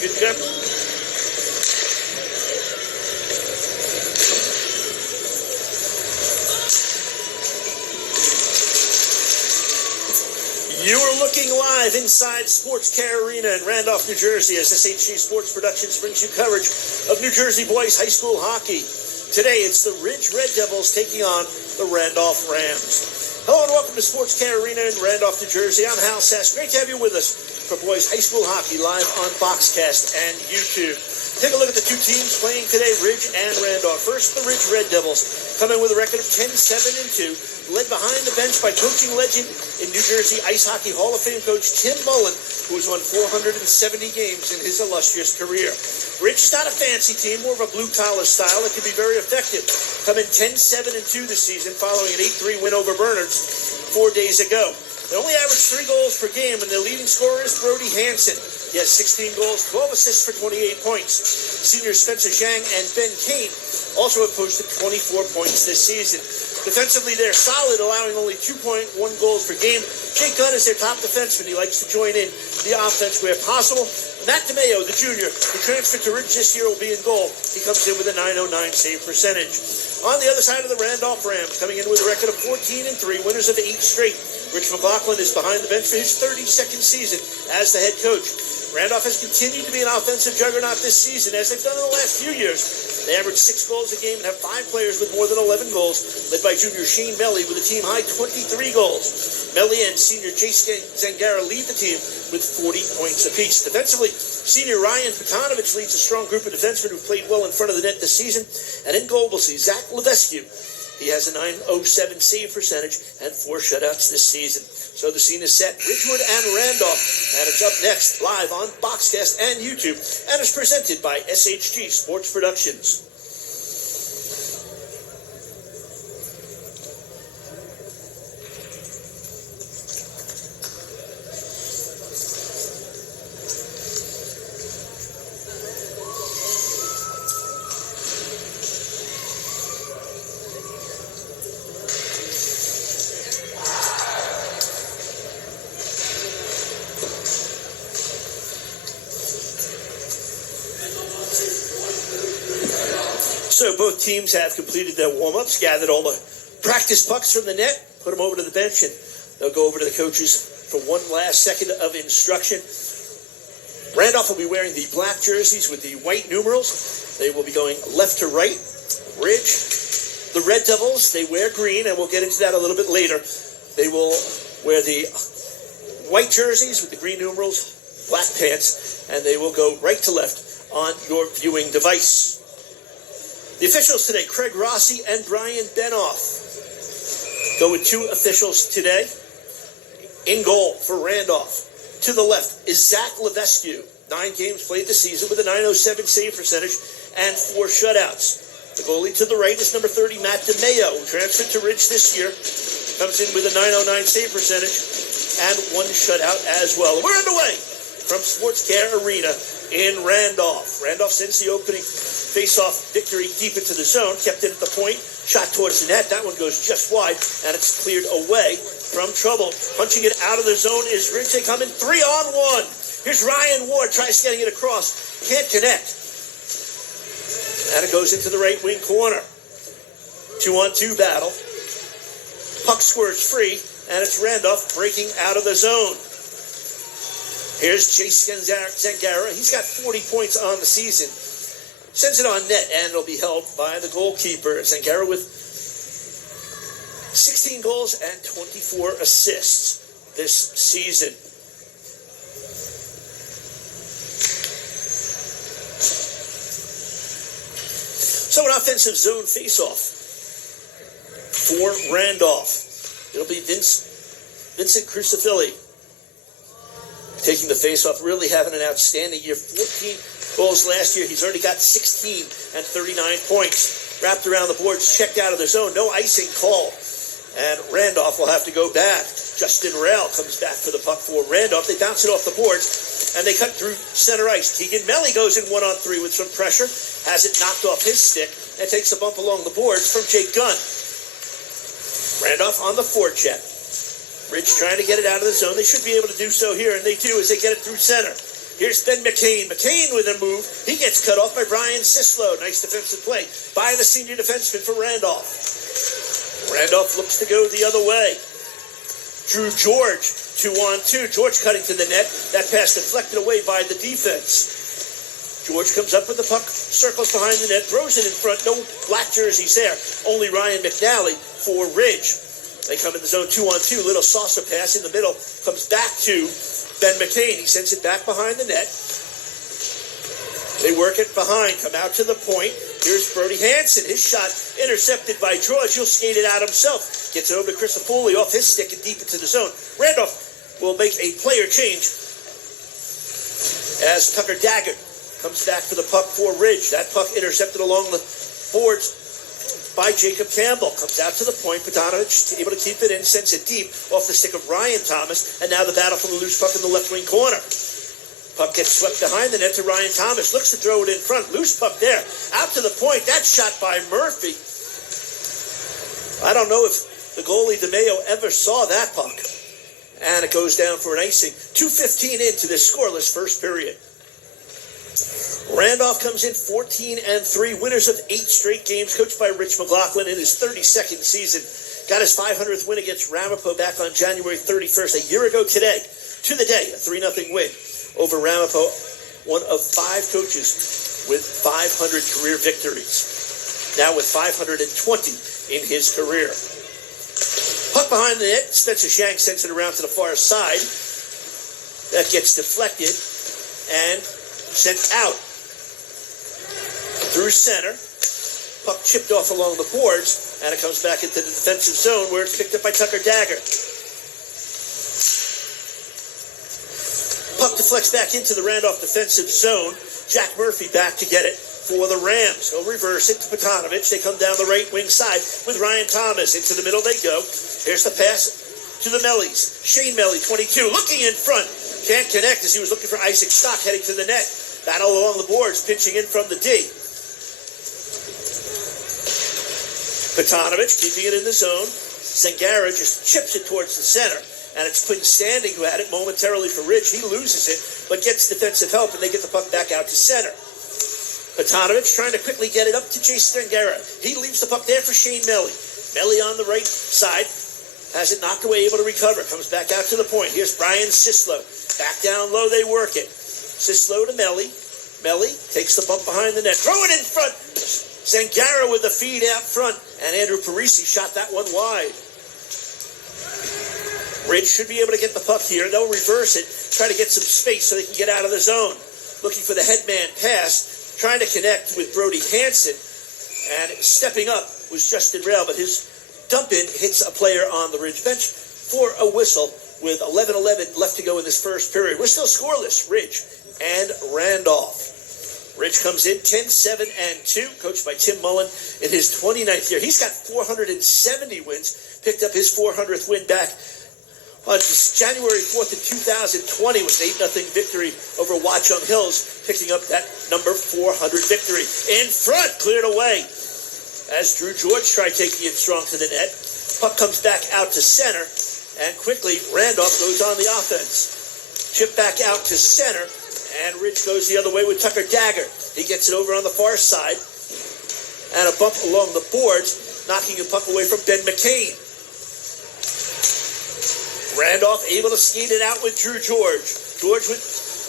Good to go. You are looking live inside Sports Care Arena in Randolph, New Jersey, as SHG Sports Productions brings you coverage of New Jersey boys high school hockey. Today, it's the Ridge Red Devils taking on the Randolph Rams. Hello and welcome to Sports Care Arena in Randolph, New Jersey. I'm Hal Sass. Great to have you with us for boys high school hockey live on Boxcast and YouTube. Take a look at the two teams playing today, Ridge and Randolph. First, the Ridge Red Devils come in with a record of 10-7-2, led behind the bench by coaching legend in New Jersey Ice Hockey Hall of Fame coach Tim Mullen, who has won 470 games in his illustrious career. Ridge is not a fancy team, more of a blue-collar style that can be very effective. Come in 10-7-2 this season, following an 8-3 win over Bernards 4 days ago. They only average 3 goals per game, and their leading scorer is Brody Hansen. He has 16 goals, 12 assists for 28 points. Seniors Spencer Zhang and Ben Kane also have posted 24 points this season. Defensively, they're solid, allowing only 2.1 goals per game. Jake Gunn is their top defenseman. He likes to join in the offense where possible. Matt DeMeo, the junior, who transferred to Ridge this year, will be in goal. He comes in with a .909 save percentage. On the other side of the Randolph Rams, coming in with a record of 14-3, winners of 8 straight. Rich McLaughlin is behind the bench for his 32nd season as the head coach. Randolph has continued to be an offensive juggernaut this season, as they've done in the last few years. They average 6 goals a game and have 5 players with more than 11 goals, led by junior Shane Melly with a team-high 23 goals. Melly and senior Jace Zangara lead the team with 40 points apiece. Defensively, senior Ryan Petanovich leads a strong group of defensemen who played well in front of the net this season. And in goal, we'll see Zach Levesque. He has a .907 save percentage and 4 shutouts this season. So the scene is set, Ridgewood and Randolph. And it's up next, live on Boxcast and YouTube. And is presented by SHG Sports Productions. So both teams have completed their warm-ups, gathered all the practice pucks from the net, put them over to the bench, and they'll go over to the coaches for one last second of instruction. Randolph will be wearing the black jerseys with the white numerals. They will be going left to right. Ridge, the Red Devils, they wear green, and we'll get into that a little bit later. They will wear the white jerseys with the green numerals, black pants, and they will go right to left on your viewing device. The officials today, Craig Rossi and Brian Benoff. Go with 2 officials today. In goal for Randolph. To the left is Zach Levesque. 9 games played this season with a .907 save percentage and 4 shutouts. The goalie to the right is number 30, Matt DeMeo, who transferred to Ridge this year. Comes in with a .909 save percentage and 1 shutout as well. We're underway from Sports Care Arena in Randolph. Randolph, since the opening face-off victory deep into the zone, kept it at the point, shot towards the net. That one goes just wide, and it's cleared away from trouble. Punching it out of the zone is Ridge. They come in 3-on-1. Here's Ryan Ward, tries getting it across. Can't connect. And it goes into the right wing corner. 2-on-2 battle. Puck squirts free, and it's Randolph breaking out of the zone. Here's Jace Zangara. He's got 40 points on the season. Sends it on net, and it'll be held by the goalkeeper. Zangara with 16 goals and 24 assists this season. So an offensive zone face-off for Randolph. It'll be Vincent Crucifilli taking the face-off, really having an outstanding year. 14 goals last year. He's already got 16 and 39 points. Wrapped around the boards, checked out of the zone. No icing call. And Randolph will have to go back. Justin Rail comes back for the puck for Randolph. They bounce it off the boards, and they cut through center ice. Keegan Melly goes in 1-on-3 with some pressure. Has it knocked off his stick, and takes a bump along the boards from Jake Gunn. Randolph on the forecheck. Ridge trying to get it out of the zone. They should be able to do so here, and they do as they get it through center. Here's Ben McCain. McCain with a move. He gets cut off by Brian Sislow. Nice defensive play by the senior defenseman for Randolph. Randolph looks to go the other way. Drew George, 2-on-2. George cutting to the net. That pass deflected away by the defense. George comes up with the puck, circles behind the net, throws it in front. No black jerseys there. Only Ryan McNally for Ridge. They come in the zone 2-on-2. Little saucer pass in the middle. Comes back to Ben McCain. He sends it back behind the net. They work it behind. Come out to the point. Here's Brody Hansen. His shot intercepted by George. He'll skate it out himself. Gets it over to Chris Foley off his stick and deep into the zone. Randolph will make a player change as Tucker Daggett comes back for the puck for Ridge. That puck intercepted along the boards by Jacob Campbell. Comes out to the point. Bogdanovich able to keep it in, sends it deep off the stick of Ryan Thomas. And now the battle for the loose puck in the left wing corner. Puck gets swept behind the net to Ryan Thomas. Looks to throw it in front. Loose puck there. Out to the point. That shot by Murphy. I don't know if the goalie DeMayo ever saw that puck. And it goes down for an icing. 2:15 into this scoreless first period. Randolph comes in 14-3, winners of 8 straight games, coached by Rich McLaughlin in his 32nd season. Got his 500th win against Ramapo back on January 31st, a year ago today. To the day, a 3-0 win over Ramapo, one of 5 coaches with 500 career victories. Now with 520 in his career. Puck behind the net, Spencer Shank sends it around to the far side. That gets deflected and sent out through center. Puck chipped off along the boards, and it comes back into the defensive zone where it's picked up by Tucker Daggett. Puck deflects back into the Randolph defensive zone. Jack Murphy back to get it for the Rams. He'll reverse it to Bogdanovich. They come down the right wing side with Ryan Thomas. Into the middle they go. Here's the pass to the Mellies. Shane Melly, 22, looking in front. Can't connect as he was looking for Isaac Stock heading to the net. Battle along the boards, pinching in from the D. Bogdanovich keeping it in the zone. Zangara just chips it towards the center. And it's Quinn Standing who had it momentarily for Ridge. He loses it, but gets defensive help, and they get the puck back out to center. Bogdanovich trying to quickly get it up to Jason Zangara. He leaves the puck there for Shane Melly. Melly on the right side. Has it knocked away, able to recover. Comes back out to the point. Here's Brian Sislow. Back down low, they work it. Sislow to Melly. Melly takes the bump behind the net. Throw it in front. Zangara with the feed out front. And Andrew Parisi shot that one wide. Ridge should be able to get the puck here. They'll reverse it. Try to get some space so they can get out of the zone. Looking for the headman pass. Trying to connect with Brody Hansen. And stepping up was Justin Rail, but his dump in hits a player on the Ridge bench for a whistle with 11:11 left to go in this first period. We're still scoreless, Ridge and Randolph. Ridge comes in 10-7-2, coached by Tim Mullen in his 29th year. He's got 470 wins, picked up his 400th win back on January 4th in 2020 with an 8-0 victory over Watchung Hills, picking up that number 400 victory. In front, cleared away as Drew George tried taking it strong to the net. Puck comes back out to center, and quickly Randolph goes on the offense. Chip back out to center, and Ridge goes the other way with Tucker Daggett. He gets it over on the far side, and a bump along the boards, knocking the puck away from Ben McCain. Randolph able to skate it out with Drew George. George with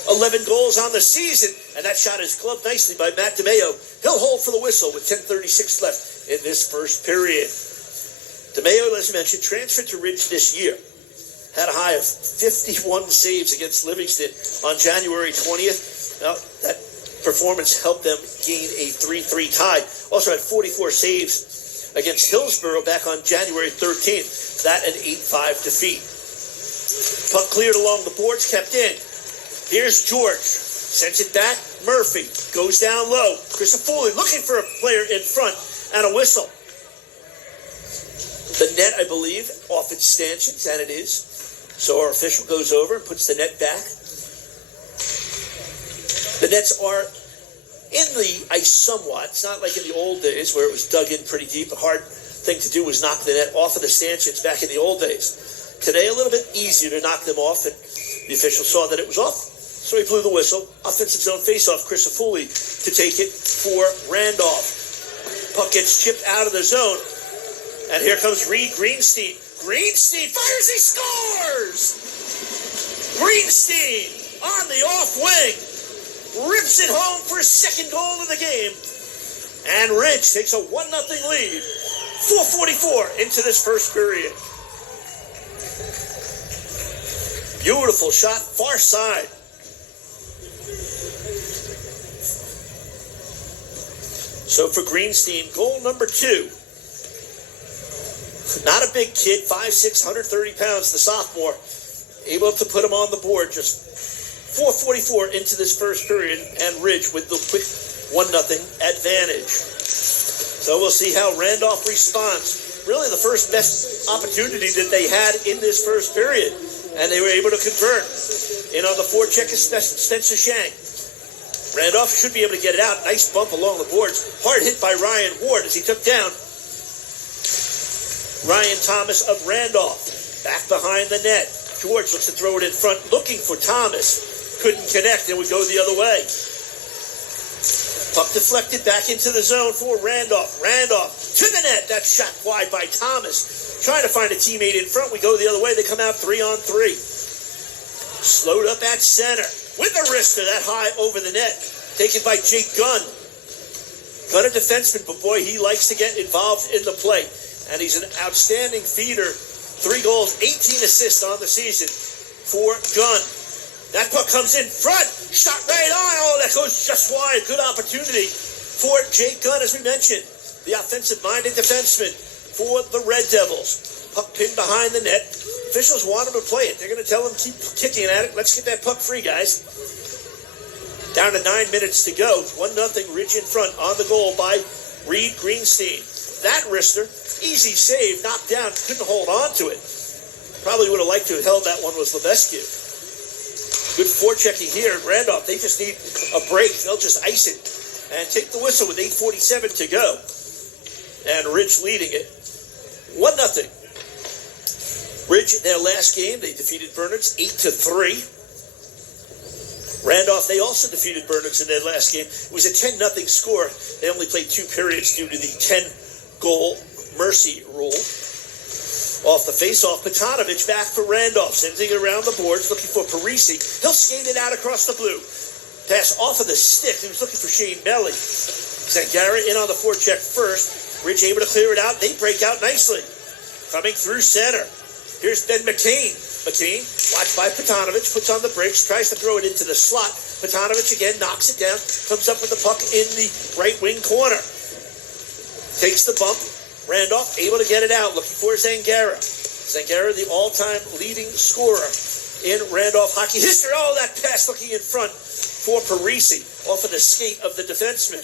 11 goals on the season, and that shot is gloved nicely by Matt DeMayo. He'll hold for the whistle with 10:36 left in this first period. DeMayo, as mentioned, transferred to Ridge this year. Had a high of 51 saves against Livingston on January 20th. Now, that performance helped them gain a 3-3 tie. Also had 44 saves against Hillsborough back on January 13th. That an 8-5 defeat. Puck cleared along the boards, kept in. Here's George. Sends it back. Murphy goes down low. Chris Foley looking for a player in front and a whistle. The net, I believe, off its stanchions, and it is. So our official goes over and puts the net back. The nets are in the ice somewhat. It's not like in the old days where it was dug in pretty deep. A hard thing to do was knock the net off of the stanchions back in the old days. Today, a little bit easier to knock them off, and the official saw that it was off. So he blew the whistle. Offensive zone faceoff. Chris Afuli to take it for Randolph. Puck gets chipped out of the zone. And here comes Reed Greenstein. Greenstein fires, he scores! Greenstein on the off wing. Rips it home for his second goal of the game. And Ridge takes a 1-0 lead. 4:44 into this first period. Beautiful shot, far side. So for Greenstein, goal number 2. Not a big kid, 5'6", 130 pounds, the sophomore. Able to put him on the board. Just 4:44 into this first period, and Ridge with the quick 1-0 advantage. So we'll see how Randolph responds. Really the first best opportunity that they had in this first period, and they were able to convert. In on the forecheck is Spencer Shank. Randolph should be able to get it out. Nice bump along the boards. Hard hit by Ryan Ward as he took down Ryan Thomas of Randolph. Back behind the net. George looks to throw it in front, looking for Thomas. Couldn't connect, and would go the other way. Puck deflected back into the zone for Randolph. Randolph to the net. That shot wide by Thomas. Trying to find a teammate in front. We go the other way. They come out 3-on-3. Slowed up at center. With the wrister that high over the net. Taken by Jake Gunn. Gunn a defenseman, but boy, he likes to get involved in the play. And he's an outstanding feeder. 3 goals, 18 assists on the season for Gunn. That puck comes in front. Shot right on. Oh, that goes just wide. Good opportunity for Jake Gunn, as we mentioned. The offensive-minded defenseman for the Red Devils. Puck pinned behind the net. Officials want him to play it. They're going to tell him keep kicking at it. Let's get that puck free, guys. Down to 9 minutes to go. 1-0 Ridge in front on the goal by Reed Greenstein. That wrister, easy save, knocked down, couldn't hold on to it. Probably would have liked to have held that one was Levesque. Good forechecking here at Randolph. They just need a break. They'll just ice it and take the whistle with 8:47 to go. And Ridge leading it 1-0. Ridge, in their last game, they defeated Bernards 8-3. Randolph, they also defeated Bernards in their last game. It was a 10-0 score. They only played 2 periods due to the 10-goal mercy rule. Off the face-off, Petanovich back for Randolph, sending it around the boards, looking for Parisi. He'll skate it out across the blue. Pass off of the stick. He was looking for Shane Melly. Zangara in on the forecheck first. Ridge able to clear it out. They break out nicely. Coming through center. Here's Ben McCain. McCain, watched by Petanovich, puts on the brakes, tries to throw it into the slot. Petanovich again knocks it down, comes up with the puck in the right wing corner. Takes the bump. Randolph able to get it out, looking for Zangara. Zangara, the all-time leading scorer in Randolph hockey history. Oh, that pass looking in front for Parisi, off of the skate of the defenseman.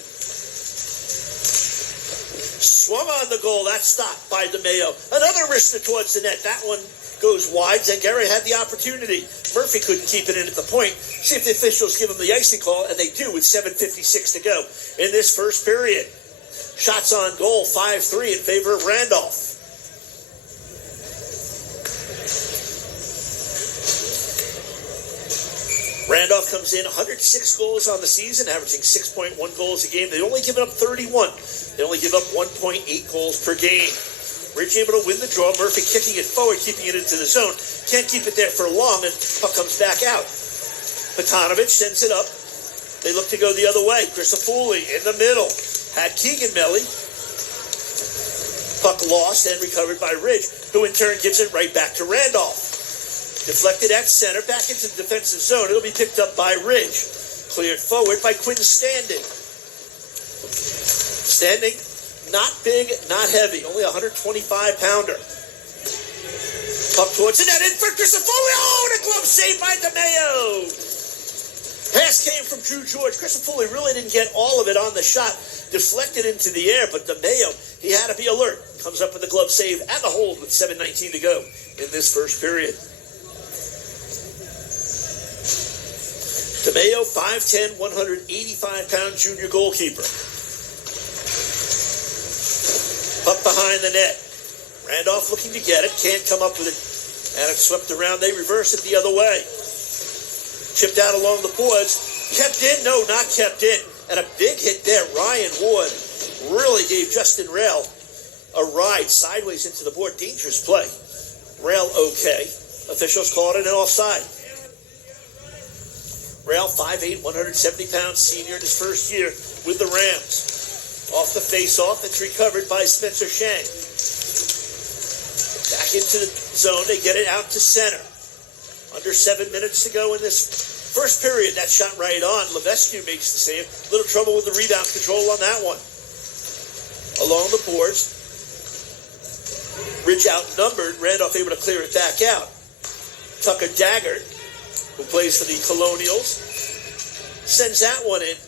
Swung on the goal, that's stopped by DeMayo. Another wrister towards the net. That one goes wide. Zangara had the opportunity. Murphy couldn't keep it in at the point. See if the officials give him the icing call, and they do with 7:56 to go in this first period. Shots on goal, 5-3 in favor of Randolph. Randolph comes in 106 goals on the season, averaging 6.1 goals a game. They only give up 31. They only give up 1.8 goals per game. Ridge able to win the draw. Murphy kicking it forward, keeping it into the zone. Can't keep it there for long, and puck comes back out. Petanovich sends it up. They look to go the other way. Crisafulli in the middle. Had Keegan Melly. Puck lost and recovered by Ridge, who in turn gives it right back to Randolph. Deflected at center, back into the defensive zone. It'll be picked up by Ridge. Cleared forward by Quinn Standing. Standing, not big, not heavy. Only a 125-pounder. Puck towards the net in for Crisafulli. Oh, the glove saved by DeMayo. Pass came from Drew George. Crisafulli really didn't get all of it on the shot. Deflected into the air, but DeMayo, he had to be alert. Comes up with a glove save and the hold with 7:19 to go in this first period. DeMayo, 5'10", 185-pound junior goalkeeper. Puck behind the net. Randolph looking to get it, can't come up with it, and it's swept around. They reverse it the other way. Chipped out along the boards. Kept in? No, not kept in. And a big hit there. Ryan Wood really gave Justin Rail a ride sideways into the board. Dangerous play. Rail okay. Officials called it an offside. Rail, 5'8", 170-pound senior in his first year with the Rams. Off the face-off, it's recovered by Spencer Shang. Back into the zone, they get it out to center. Under 7 minutes to go in this first period. That shot right on. Levesque makes the save. Little trouble with the rebound control on that one. Along the boards. Ridge outnumbered. Randolph able to clear it back out. Tucker Daggert, who plays for the Colonials, sends that one in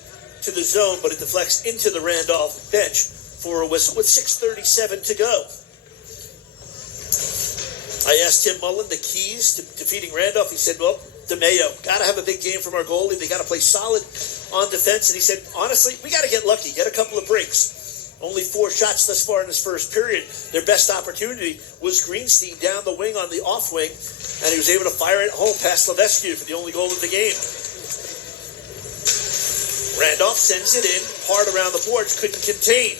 to the zone, but it deflects into the Randolph bench for a whistle with 6:37 to go. I asked Tim Mullen the keys to defeating Randolph. He said, well, DeMayo, got to have a big game from our goalie. They got to play solid on defense. And he said, honestly, we got to get lucky, get a couple of breaks. Only 4 shots thus far in this first period. Their best opportunity was Greenstein down the wing on the off wing, and he was able to fire it home past Levesque for the only goal of the game. Randolph sends it in, hard around the boards, couldn't contain.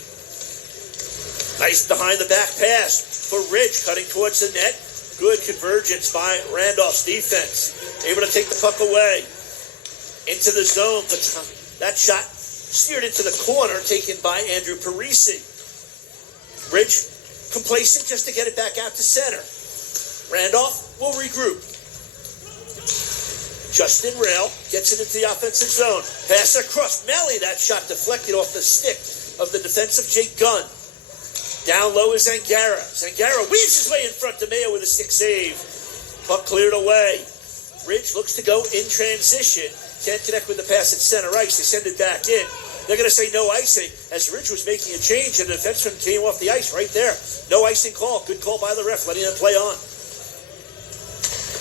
Nice behind the back pass for Ridge, cutting towards the net. Good convergence by Randolph's defense. Able to take the puck away. Into the zone, but that shot steered into the corner, taken by Andrew Parisi. Ridge complacent just to get it back out to center. Randolph will regroup. Justin Rail gets it into the offensive zone. Pass across. Melly, that shot deflected off the stick of the defensive Jake Gunn. Down low is Zangara. Zangara weaves his way in front to Mayo with a stick save. Puck cleared away. Ridge looks to go in transition. Can't connect with the pass at center ice. They send it back in. They're going to say no icing as Ridge was making a change and the defenseman came off the ice right there. No icing call. Good call by the ref, letting them play on.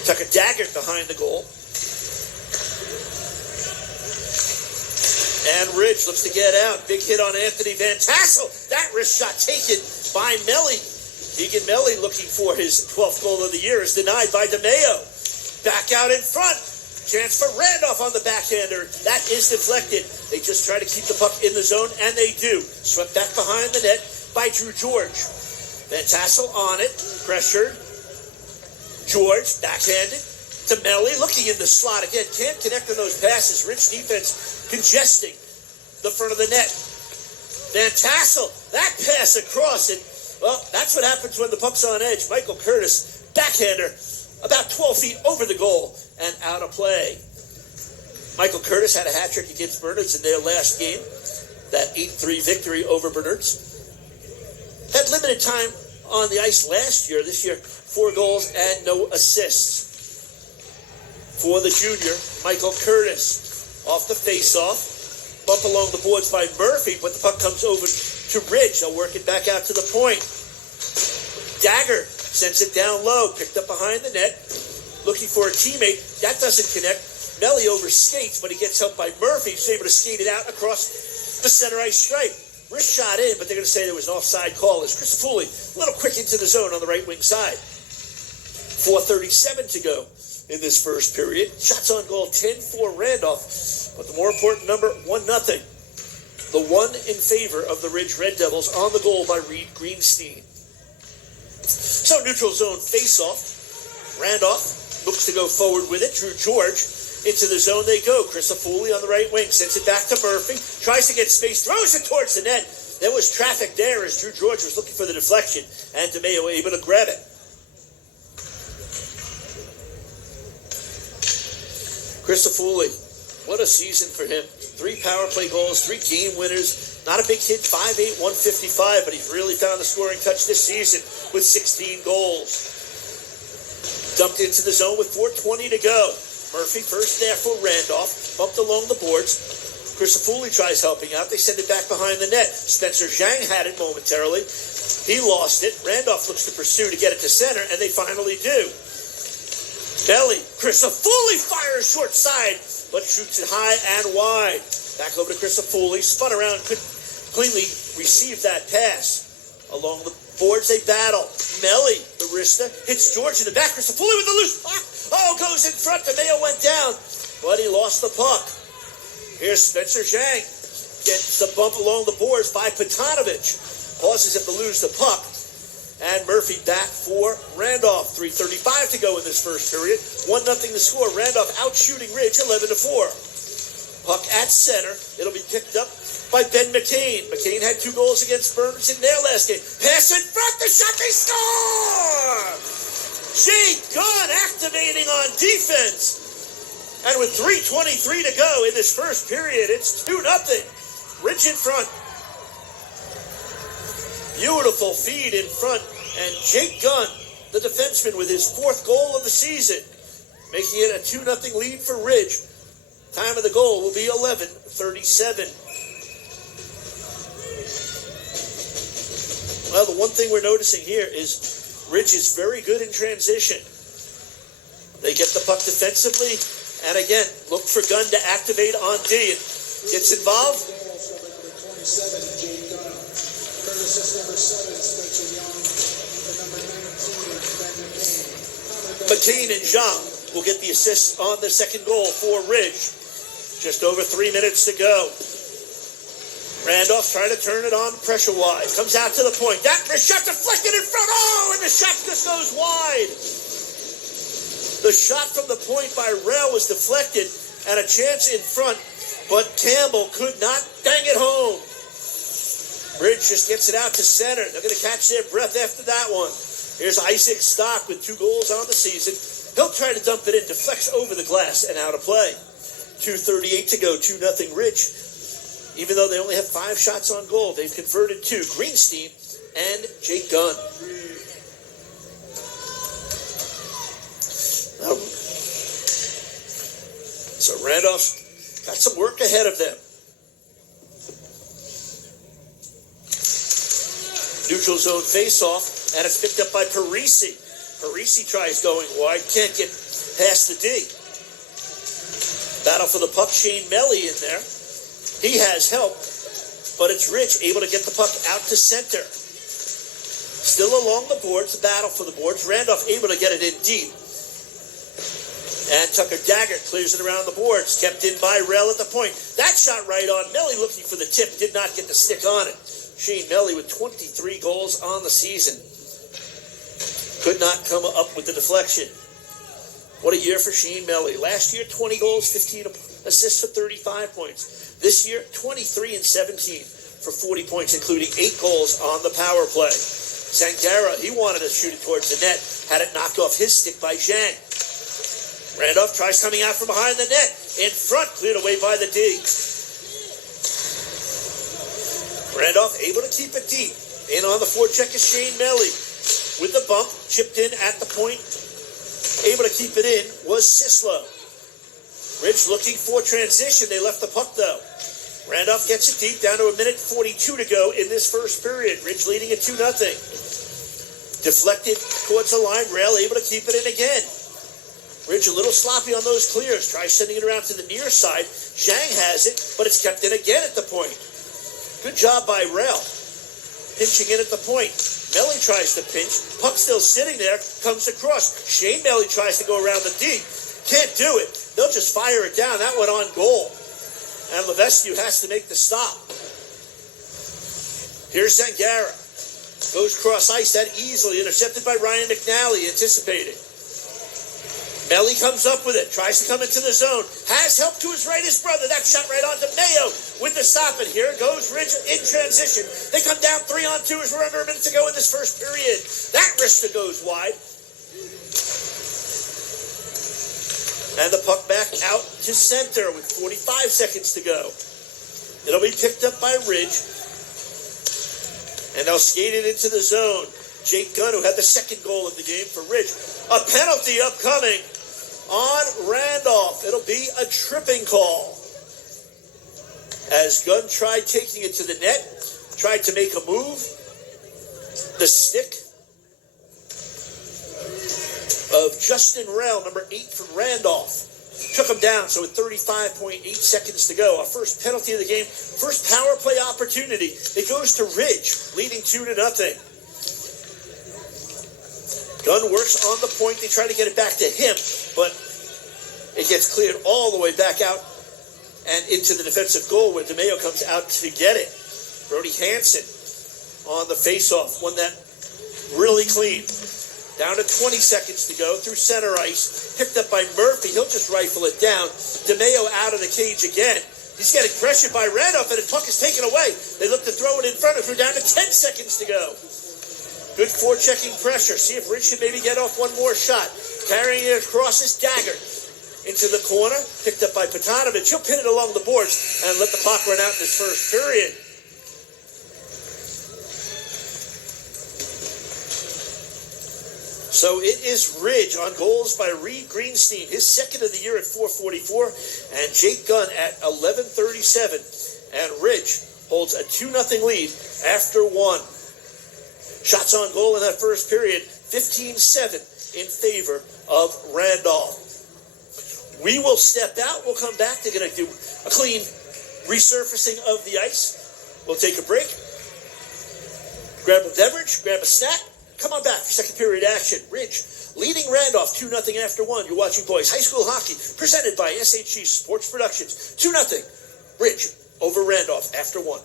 Tucker Daggert behind the goal. And Ridge looks to get out. Big hit on Anthony Van Tassel. That wrist shot taken by Melly. Keegan Melly looking for his 12th goal of the year is denied by DeMayo. Back out in front. Chance for Randolph on the backhander. That is deflected. They just try to keep the puck in the zone, and they do. Swept back behind the net by Drew George. Van Tassel on it. Pressured. George backhanded to Melly. Looking in the slot again. Can't connect on those passes. Rich defense congesting the front of the net. Van Tassel. That pass across it. Well, that's what happens when the puck's on edge. Michael Curtis, backhander, about 12 feet over the goal and out of play. Michael Curtis had a hat trick against Bernards in their last game. That 8-3 victory over Bernards. Had limited time on the ice last year. This year, 4 goals and no assists. For the junior, Michael Curtis. Off the face-off. Bump along the boards by Murphy, but the puck comes over to Ridge. They'll work it back out to the point. Dagger sends it down low, picked up behind the net, looking for a teammate. That doesn't connect. Melly overskates, but he gets helped by Murphy. He's able to skate it out across the center ice stripe. Wrist shot in, but they're going to say there was an offside call. As Chris Foley, a little quick into the zone on the right wing side. 4:37 to go in this first period. Shots on goal, 10 for Randolph. But the more important number, 1-0. The one in favor of the Ridge Red Devils on the goal by Reed Greenstein. So neutral zone face-off. Randolph looks to go forward with it. Drew George into the zone they go. Chris Foley on the right wing sends it back to Murphy. Tries to get space, throws it towards the net. There was traffic there as Drew George was looking for the deflection. And DeMayo able to grab it. Chris Foley. What a season for him. 3 power play goals, 3 game winners. Not a big kid, 5'8", 155, but he's really found the scoring touch this season with 16 goals. Dumped into the zone with 4:20 to go. Murphy first there for Randolph. Bumped along the boards. Chris Foley tries helping out. They send it back behind the net. Spencer Zhang had it momentarily. He lost it. Randolph looks to pursue to get it to center, and they finally do. Belly. Chris Foley fires short side, but shoots it high and wide. Back over to Chris Foley. Spun around, could cleanly receive that pass. Along the boards, they battle. Melly, the wrister, hits George in the back. Chris Foley with the loose puck. Oh, goes in front. DeMayo went down. but he lost the puck. Here's Spencer Zhang. Gets the bump along the boards by Petanovich. Causes him to lose the puck. And Murphy back for Randolph. 3:35 to go in this first period. 1-0 to score. Randolph out shooting Ridge 11-4. Puck at center. It'll be picked up by Ben McCain. McCain had 2 goals against Burns in their last game. Pass in front. The shot. They score! Jake Gunn activating on defense. And with 3:23 to go in this first period, it's 2-0. Ridge in front. Beautiful feed in front. And Jake Gunn, the defenseman, with his 4th goal of the season, making it a 2-0 lead for Ridge. Time of the goal will be 11:37. Well, the one thing we're noticing here is Ridge is very good in transition. They get the puck defensively, and again, look for Gunn to activate on D. Gets involved. McCain and Jean will get the assist on the second goal for Ridge. Just over 3 minutes to go. Randolph trying to turn it on pressure-wise. Comes out to the point. That shot deflected in front. Oh, and the shot just goes wide. The shot from the point by Rail was deflected and a chance in front, but Campbell could not bang it home. Ridge just gets it out to center. They're going to catch their breath after that one. Here's Isaac Stock with 2 goals on the season. He'll try to dump it in, deflects over the glass and out of play. 2:38 to go, 2-0 Ridge. Even though they only have 5 shots on goal, they've converted 2. Greenstein and Jake Gunn. So Randolph's got some work ahead of them. Neutral zone face-off, and it's picked up by Parisi. Parisi tries going wide, can't get past the D. Battle for the puck, Shane Melly in there. He has help, but it's Ridge able to get the puck out to center. Still along the boards, the battle for the boards. Randolph able to get it in deep. And Tucker Daggett clears it around the boards. Kept in by Rell at the point. That shot right on. Melly looking for the tip. Did not get the stick on it. Shane Melly with 23 goals on the season. Could not come up with the deflection. What a year for Shane Melly. Last year, 20 goals, 15 assists for 35 points. This year, 23 and 17 for 40 points, including 8 goals on the power play. Zangara, he wanted to shoot it towards the net. Had it knocked off his stick by Zhang. Randolph tries coming out from behind the net. In front, cleared away by the D. Randolph able to keep it deep. In on the forecheck is Shane Melly. With the bump, chipped in at the point. Able to keep it in was Sislo. Ridge looking for transition. They left the puck, though. Randolph gets it deep, down to 1:42 to go in this first period. Ridge leading at 2-0. Deflected towards the line. Rail able to keep it in again. Ridge a little sloppy on those clears. Tries sending it around to the near side. Zhang has it, but it's kept in again at the point. Good job by Rail. Pinching in at the point. Melly tries to pinch. Puck still sitting there. Comes across. Shane Melly tries to go around the D. Can't do it. They'll just fire it down. That went on goal. And Levesque has to make the stop. Here's Zangara. Goes cross ice that easily. Intercepted by Ryan McNally. Anticipating. Melly comes up with it. Tries to come into the zone. Has help to his right, his brother. That shot right onto Mayo with the stop. And here goes Ridge in transition. They come down 3-on-2 as we're under a minute to go in this first period. That wrister goes wide. And the puck back out to center with 45 seconds to go. It'll be picked up by Ridge. And they'll skate it into the zone. Jake Gunn, who had the second goal of the game for Ridge. A penalty upcoming on Randolph. It'll be a tripping call. As Gunn tried taking it to the net, tried to make a move. The stick of Justin Rell, number 8 from Randolph, took him down. So with 35.8 seconds to go, our first penalty of the game, first power play opportunity. It goes to Ridge, leading 2-0. Gunn works on the point. They try to get it back to him, but It gets cleared all the way back out and into the defensive goal where DeMayo comes out to get it. Brody Hansen on the faceoff, won that really clean. Down to 20 seconds to go through center ice. Picked up by Murphy. He'll just rifle it down. DeMayo out of the cage again. He's getting pressured by Randolph, and the puck is taken away. They look to throw it in front of him. Down to 10 seconds to go. Good forechecking pressure. See if Rich can maybe get off one more shot. Carrying it across his dagger. Into the corner, picked up by Potanovic. He'll pin it along the boards and let the clock run out in this first period. So it is Ridge on goals by Reed Greenstein, his second of the year at 4:44, and Jake Gunn at 11:37. And Ridge holds a 2-0 lead after one. Shots on goal in that first period, 15-7 in favor of Randolph. We will step out. We'll come back. They're going to do a clean resurfacing of the ice. We'll take a break. Grab a beverage. Grab a snack. Come on back for second period action. Ridge leading Randolph 2-0 after one. You're watching Boys High School Hockey presented by SHG Sports Productions. 2-0. Ridge over Randolph after one.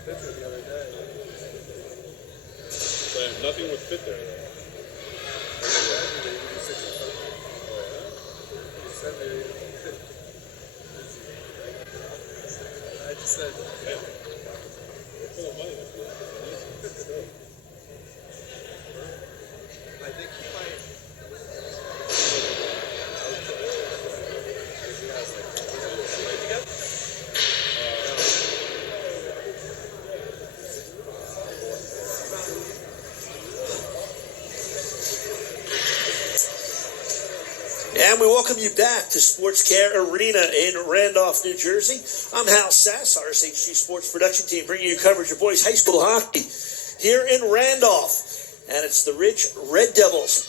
a picture the other day. But nothing would fit there, though. I just said, I think he might. And we welcome you back to Sports Care Arena in Randolph, New Jersey. I'm Hal Sass, our SHG Sports Production Team, bringing you coverage of boys high school hockey here in Randolph. And it's the Ridge Red Devils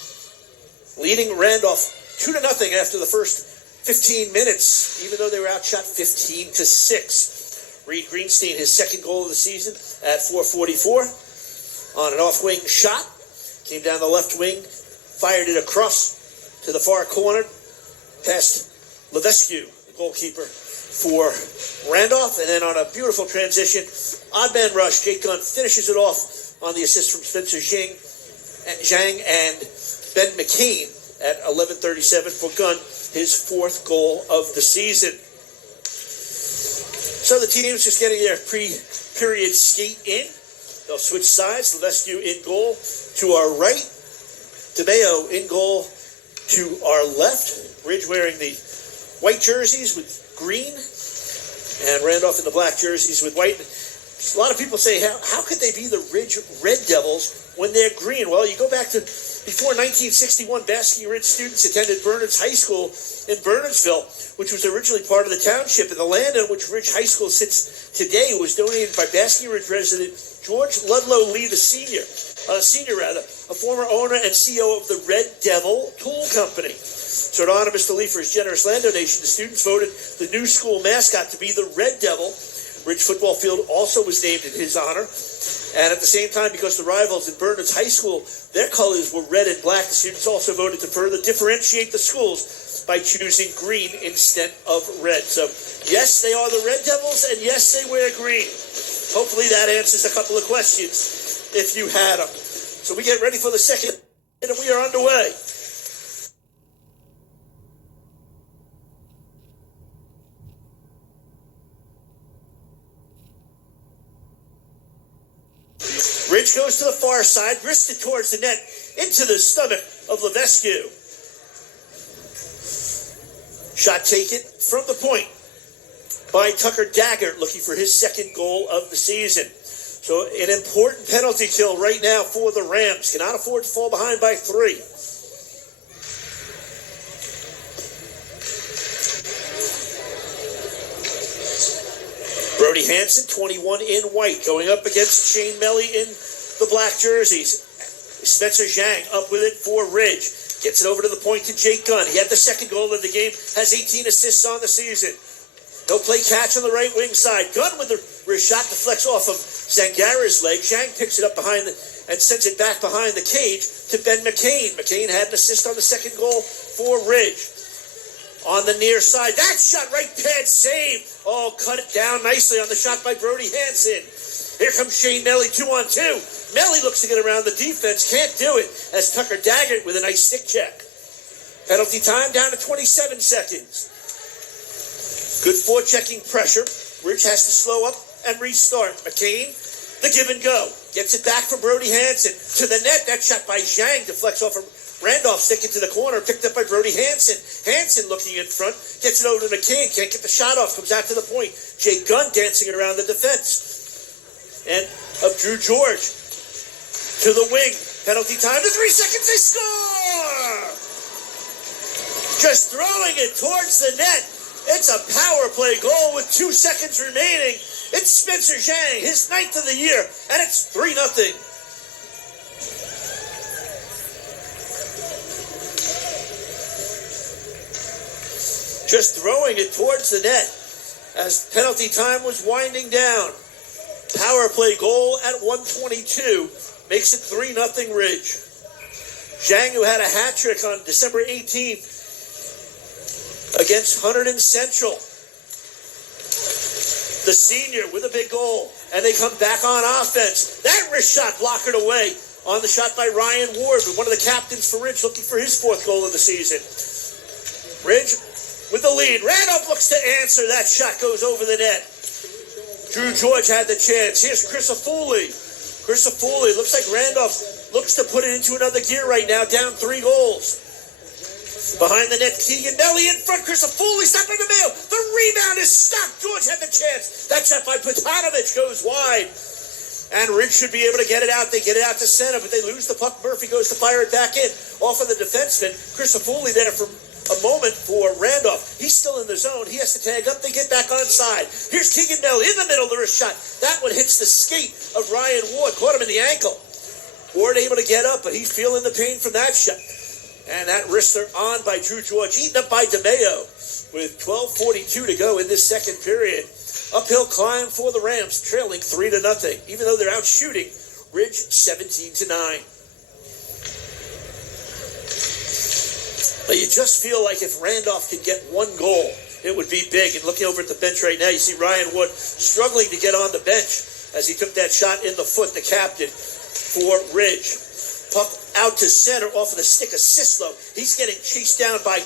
leading Randolph 2-0 after the first 15 minutes, even though they were outshot 15-6. Reed Greenstein, his second goal of the season at 4:44 on an off-wing shot. Came down the left wing, fired it across to the far corner, past Levesque, the goalkeeper for Randolph. And then on a beautiful transition, odd man rush, Jake Gunn finishes it off on the assist from Spencer Zhang and Ben McCain at 11:37 for Gunn, his fourth goal of the season. So the team's just getting their pre-period skate in. They'll switch sides. Levesque in goal to our right. DeMeo in goal to our left. Ridge wearing the white jerseys with green, and Randolph in the black jerseys with white. A lot of people say, how could they be the Ridge Red Devils when they're green? Well, you go back to before 1961, Basking Ridge students attended Bernards High School in Bernardsville, which was originally part of the township, and the land on which Ridge High School sits today was donated by Basking Ridge resident George Ludlow Lee, a senior, a former owner and CEO of the Red Devil Tool Company. So to honor Mr. Lee for his generous land donation, the students voted the new school mascot to be the Red Devil. Ridge football field also was named in his honor. And at the same time, because the rivals in Bernards High School, their colors were red and black, the students also voted to further differentiate the schools by choosing green instead of red. So, yes, they are the Red Devils, and yes, they wear green. Hopefully that answers a couple of questions if you had them. So we get ready for the second, and we are underway. Ridge goes to the far side, wristed towards the net, into the stomach of Levesque. Shot taken from the point by Tucker Daggert, looking for his second goal of the season. So an important penalty kill right now for the Rams. Cannot afford to fall behind by 3. Brody Hansen, 21 in white, going up against Shane Melly in the black jerseys. Spencer Zhang up with it for Ridge. Gets it over to the point to Jake Gunn. He had the second goal of the game, has 18 assists on the season. He'll play catch on the right wing side. Gunn with the shot deflects off of Zangara's leg. Zhang picks it up behind and sends it back behind the cage to Ben McCain. McCain had an assist on the second goal for Ridge. On the near side, that shot right pad save. Oh, cut it down nicely on the shot by Brody Hansen. Here comes Shane Melly, 2-on-2. Melly looks to get around the defense, can't do it, as Tucker Daggert with a nice stick check. Penalty time down to 27 seconds. Good forechecking pressure. Ridge has to slow up and restart. McCain, the give and go. Gets it back from Brody Hansen. To the net, that shot by Zhang deflects off from Randolph, sticking to the corner, picked up by Brody Hansen. Hansen looking in front, gets it over to McCain, can't get the shot off, comes out to the point. Jake Gunn dancing around the defense. And of Drew George to the wing. Penalty time to 3 seconds, they score! Just throwing it towards the net. It's a power play goal with 2 seconds remaining. It's Spencer Zhang, his 9th of the year, and it's 3-0. Just throwing it towards the net as penalty time was winding down. Power play goal at 1:22 makes it 3-0 Ridge. Zhang, who had a hat trick on December 18th against Hunterdon Central. The senior with a big goal. and they come back on offense. That wrist shot blocked away on the shot by Ryan Ward, one of the captains for Ridge, looking for his 4th goal of the season. Ridge with the lead. Randolph looks to answer. That shot goes over the net. Drew George had the chance. Here's Chris Afuli. Chris Afuli, looks like Randolph looks to put it into another gear right now, down 3 goals. Behind the net, Keegan Melly in front. Chris Afuli, stop in the middle. The rebound is stopped. George had the chance. That shot by Petanovich goes wide. And Ridge should be able to get it out. They get it out to center, but they lose the puck. Murphy goes to fire it back in. Off of the defenseman. Chris Afuli there for a moment for Randolph. He's still in the zone. He has to tag up. They get back onside. Here's Keegan Melly in the middle of the wrist shot. That one hits the skate of Ryan Ward. Caught him in the ankle. Ward able to get up, but he's feeling the pain from that shot. And that wrister on by Drew George, eaten up by DeMeo with 12:42 to go in this second period. Uphill climb for the Rams, trailing 3-0, even though they're out shooting Ridge 17-9. But you just feel like if Randolph could get 1 goal, it would be big. And looking over at the bench right now, you see Ryan Wood struggling to get on the bench as he took that shot in the foot, the captain for Ridge. Puck out to center off of the stick of Sislo. He's getting chased down by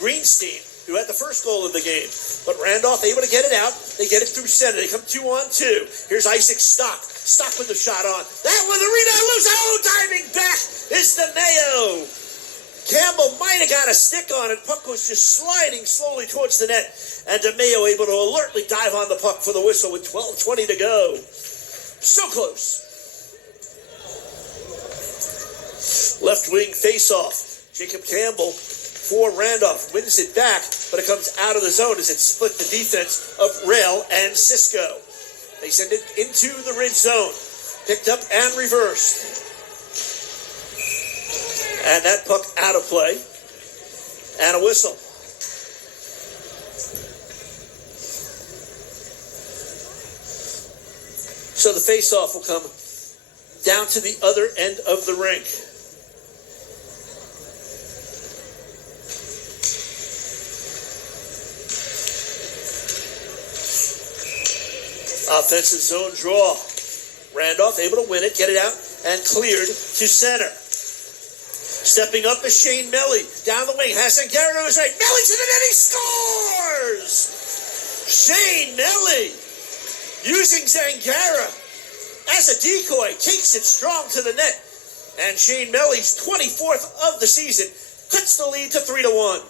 Greenstein, who had the first goal of the game. But Randolph able to get it out. They get it through center. They come 2-on-2. Here's Isaac Stock. Stock with the shot on. That one, the rebound loose. Oh, diving back is DeMeo. Campbell might have got a stick on it. Puck was just sliding slowly towards the net. And DeMeo able to alertly dive on the puck for the whistle with 12:20 to go. So close. Left wing face-off. Jacob Campbell for Randolph. Wins it back, but it comes out of the zone as it split the defense of Rail and Cisco. They send it into the Ridge zone. Picked up and reversed. And that puck out of play. And a whistle. So the face-off will come down to the other end of the rink. Offensive zone draw. Randolph able to win it, get it out, and cleared to center. Stepping up is Shane Melly. Down the wing, has Sangaro to his right. Melly to the net, he scores! Shane Melly, using Zangara as a decoy, takes it strong to the net. And Shane Melly's 24th of the season cuts the lead to 3-1.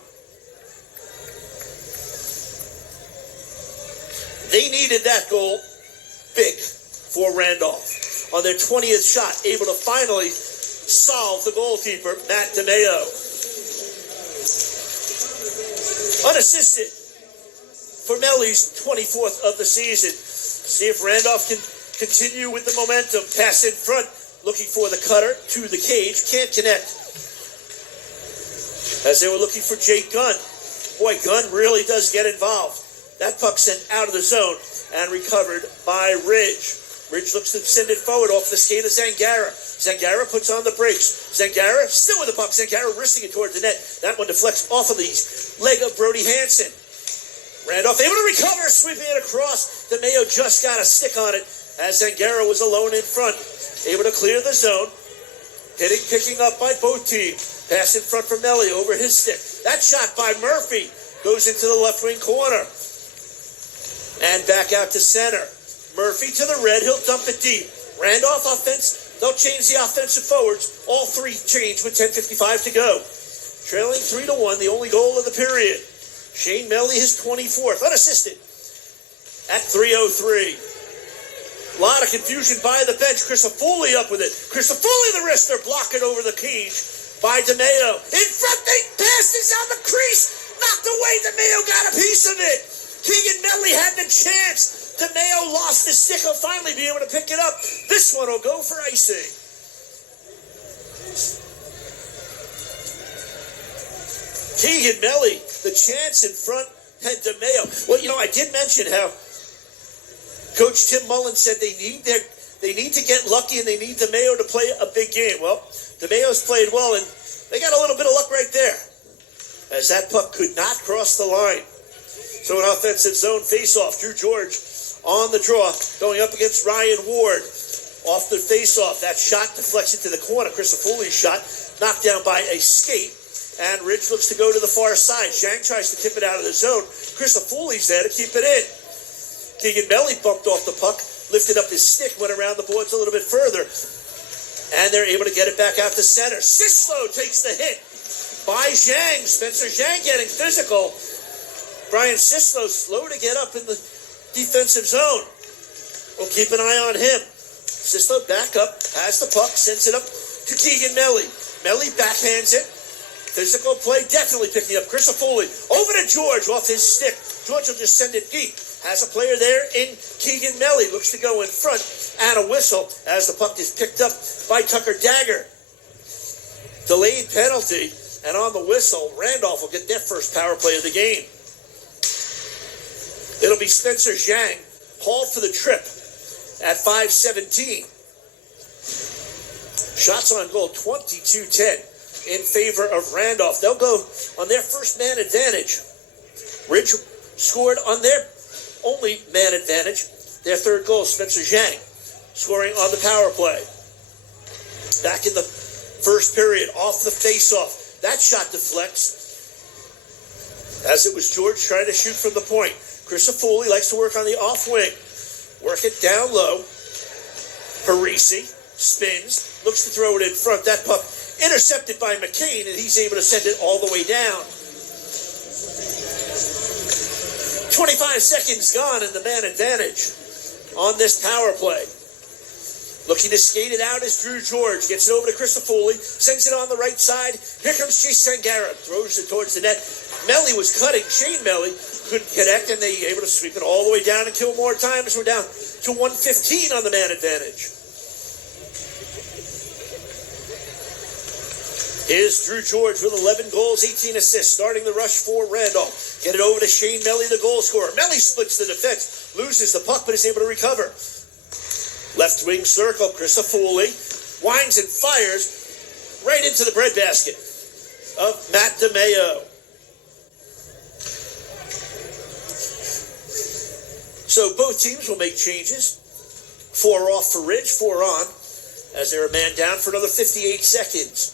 They needed that goal big for Randolph. On their 20th shot, able to finally solve the goalkeeper, Matt DeMeo. Unassisted for Melly's 24th of the season. See if Randolph can continue with the momentum. Pass in front, looking for the cutter to the cage. Can't connect. As they were looking for Jake Gunn. Boy, Gunn really does get involved. That puck sent out of the zone and recovered by Ridge. Ridge looks to send it forward off the skate of Zangara. Zangara puts on the brakes. Zangara still with the puck. Zangara wristing it towards the net. That one deflects off of the leg of Brody Hansen. Randolph able to recover, sweeping it across. DeMeo just got a stick on it as Zangara was alone in front. Able to clear the zone. Picking up by both teams. Pass in front for Melly over his stick. That shot by Murphy goes into the left wing corner. And back out to center. Murphy to the red. He'll dump it deep. Randolph offense. They'll change the offensive forwards. All three change with 10:55 to go. Trailing 3-1, the only goal of the period. Shane Melly, his 24th, unassisted at 3:03. A lot of confusion by the bench. Chris Afuli up with it. Chris Afuli, the wrister, block it over the cage by DeMeo. In front, they passed it on the crease. Knocked away. DeMeo got a piece of it. Keegan Melly had the chance. DeMeo lost his stick. He'll finally be able to pick it up. This one will go for icing. Keegan Melly, the chance in front, had DeMeo. Well, I did mention how Coach Tim Mullen said they need to get lucky and they need DeMeo to play a big game. Well, DeMeo's played well, and they got a little bit of luck right there, as that puck could not cross the line. So an offensive zone face-off. Drew George on the draw, going up against Ryan Ward. Off the face-off, that shot deflects into the corner. Chris Foley's shot knocked down by a skate, and Ridge looks to go to the far side. Zhang tries to tip it out of the zone. Chris Foley's there to keep it in. Keegan Melly bumped off the puck, lifted up his stick, went around the boards a little bit further, and they're able to get it back out to center. Sislo takes the hit by Zhang. Spencer Zhang getting physical. Brian Sislo slow to get up in the defensive zone. We'll keep an eye on him. Sislo back up, has the puck, sends it up to Keegan Melly. Melly backhands it. Physical play, definitely picking up. Chris Foley over to George off his stick. George will just send it deep. Has a player there in Keegan Melly. Looks to go in front. And a whistle as the puck is picked up by Tucker Dagger. Delayed penalty. And on the whistle, Randolph will get their first power play of the game. It'll be Spencer Zhang, hauled for the trip at 5:17. Shots on goal, 22-10 in favor of Randolph. They'll go on their first man advantage. Ridge scored on their only man advantage. Their third goal, Spencer Zhang, scoring on the power play. Back in the first period, off the face-off. That shot deflects, as it was George trying to shoot from the point. Chris Foley likes to work on the off wing. Work it down low. Parisi spins, looks to throw it in front. That puck intercepted by McCain, and he's able to send it all the way down. 25 seconds gone in the man advantage on this power play. Looking to skate it out is Drew George. Gets it over to Chris Foley. Sends it on the right side. Here comes Jason Garrett. Throws it towards the net. Melly was cutting. Shane Melly couldn't connect, and they able to sweep it all the way down and kill more time as we're down to 1:15 on the man advantage. Here's Drew George with 11 goals, 18 assists, starting the rush for Randolph. Get it over to Shane Melly, the goal scorer. Melly splits the defense, loses the puck, but is able to recover. Left wing circle, Chris Foley winds and fires right into the breadbasket of Matt DeMeo. So both teams will make changes. 4 off for Ridge, 4 on, as they're a man down for another 58 seconds.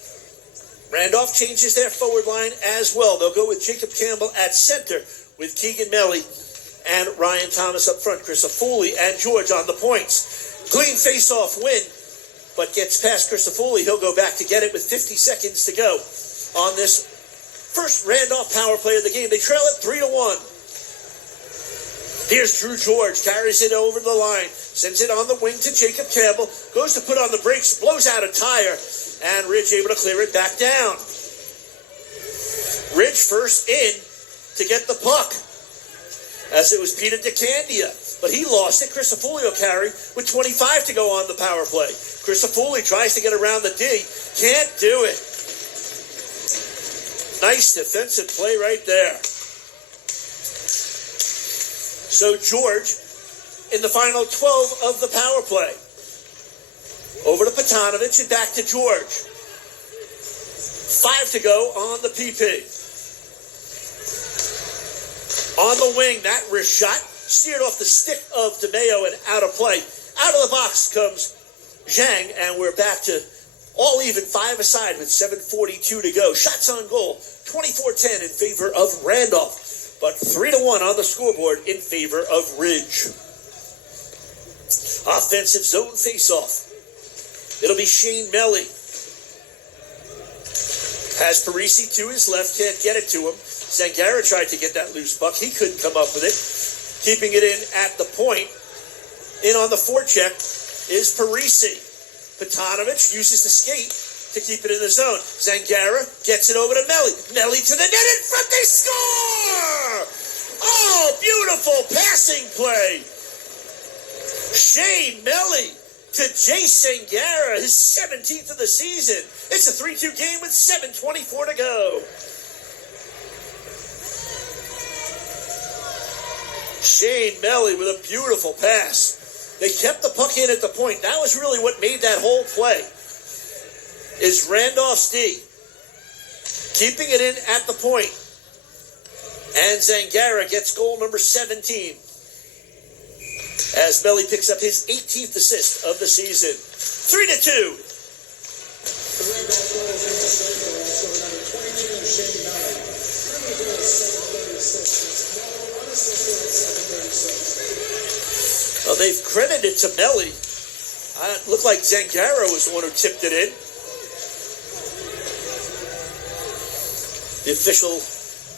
Randolph changes their forward line as well. They'll go with Jacob Campbell at center with Keegan Melly and Ryan Thomas up front. Chris Foley and George on the points. Clean face-off win, but gets past Chris Foley. He'll go back to get it with 50 seconds to go on this first Randolph power play of the game. They trail it 3-1. Here's Drew George, carries it over the line, sends it on the wing to Jacob Campbell, goes to put on the brakes, blows out a tire, and Ridge able to clear it back down. Ridge first in to get the puck, as it was Peter DeCandia, but he lost it. Chris Foley will carry with 25 to go on the power play. Chris Foley tries to get around the D, can't do it. Nice defensive play right there. So George in the final 12 of the power play. Over to Petanovich and back to George. 5 to go on the PP. On the wing, that wrist shot steered off the stick of DeMeo and out of play. Out of the box comes Zhang, and we're back to all even, 5 aside with 7:42 to go. Shots on goal, 24-10 in favor of Randolph. But 3-1 on the scoreboard in favor of Ridge. Offensive zone face-off. It'll be Shane Melly. Has Parisi to his left, can't get it to him. Zangara tried to get that loose puck. He couldn't come up with it. Keeping it in at the point. In on the forecheck is Parisi. Petanovich uses the skate to keep it in the zone. Zangara gets it over to Melly. Melly to the net in front. They score! Oh, beautiful passing play. Shane Melly to Jason Zangara, his 17th of the season. It's a 3-2 game with 7:24 to go. Shane Melly with a beautiful pass. They kept the puck in at the point. That was really what made that whole play. Is Randolph's D keeping it in at the point. And Zangara gets goal number 17. as Melly picks up his 18th assist of the season. 3-2. Well, they've credited to Melly. It looked like Zangaro was the one who tipped it in. The official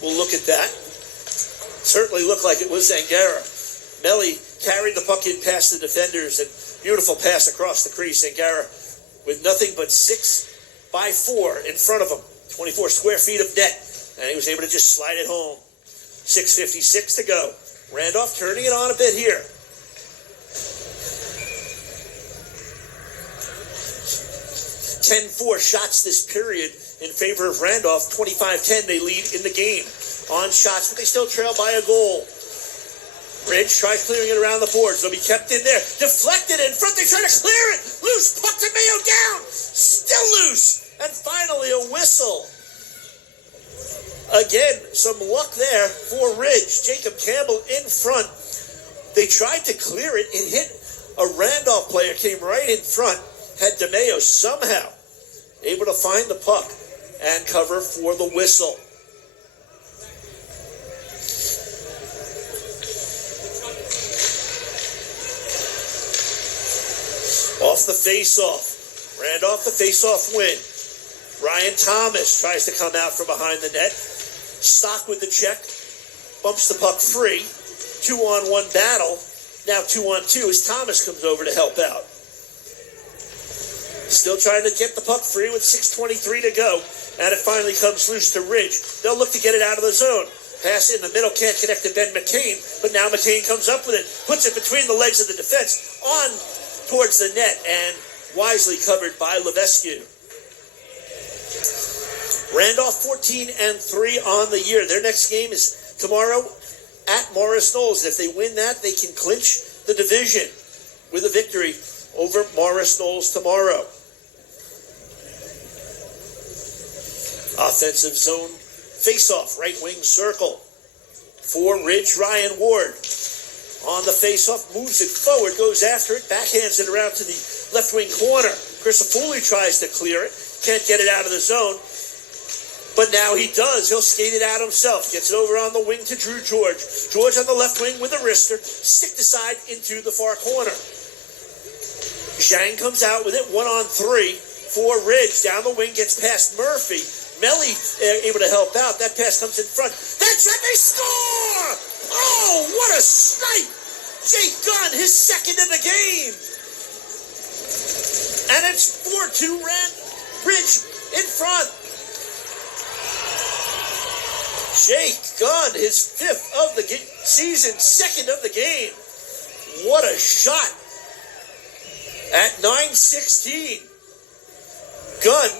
will look at that. Certainly looked like it was Zangaro. Melly carried the puck in past the defenders, and beautiful pass across the crease. Zangaro with nothing but 6x4 in front of him. 24 square feet of net, and he was able to just slide it home. 6:56 to go. Randolph turning it on a bit here. 10-4 shots this period in favor of Randolph. 25-10, they lead in the game on shots, but they still trail by a goal. Ridge tries clearing it around the boards. It'll be kept in there. Deflected in front. They try to clear it. Loose. Puck to Mayo down. Still loose. And finally a whistle. Again, some luck there for Ridge. Jacob Campbell in front. They tried to clear it. It hit a Randolph player. Came right in front. Had DeMayo somehow able to find the puck and cover for the whistle. Off the face-off. Randolph the face-off win. Ryan Thomas tries to come out from behind the net. Stock with the check. Bumps the puck free. 2-on-1 battle. Now 2-on-2 as Thomas comes over to help out. Still trying to get the puck free with 6:23 to go. And it finally comes loose to Ridge. They'll look to get it out of the zone. Pass in the middle, can't connect to Ben McCain. But now McCain comes up with it. Puts it between the legs of the defense. On towards the net and wisely covered by Levesque. Randolph 14-3 on the year. Their next game is tomorrow at Morris Knolls. If they win that, they can clinch the division with a victory over Morris Knolls tomorrow. Offensive zone face-off, right wing circle for Ridge. Ryan Ward on the face-off, moves it forward, goes after it, backhands it around to the left wing corner. Crisafulli tries to clear it, can't get it out of the zone, but now he does. He'll skate it out himself. Gets it over on the wing to Drew George. George on the left wing with a wrister, stick the side into the far corner. Zhang comes out with it, 1-on-3 for Ridge. Down the wing, gets past Murphy. Melly able to help out. That pass comes in front. That's it, they score! Oh, what a snipe! Jake Gunn, his second in the game. And it's 4-2 Ridge in front. Jake Gunn, his fifth of the season, second of the game. What a shot. At 9:16, Gunn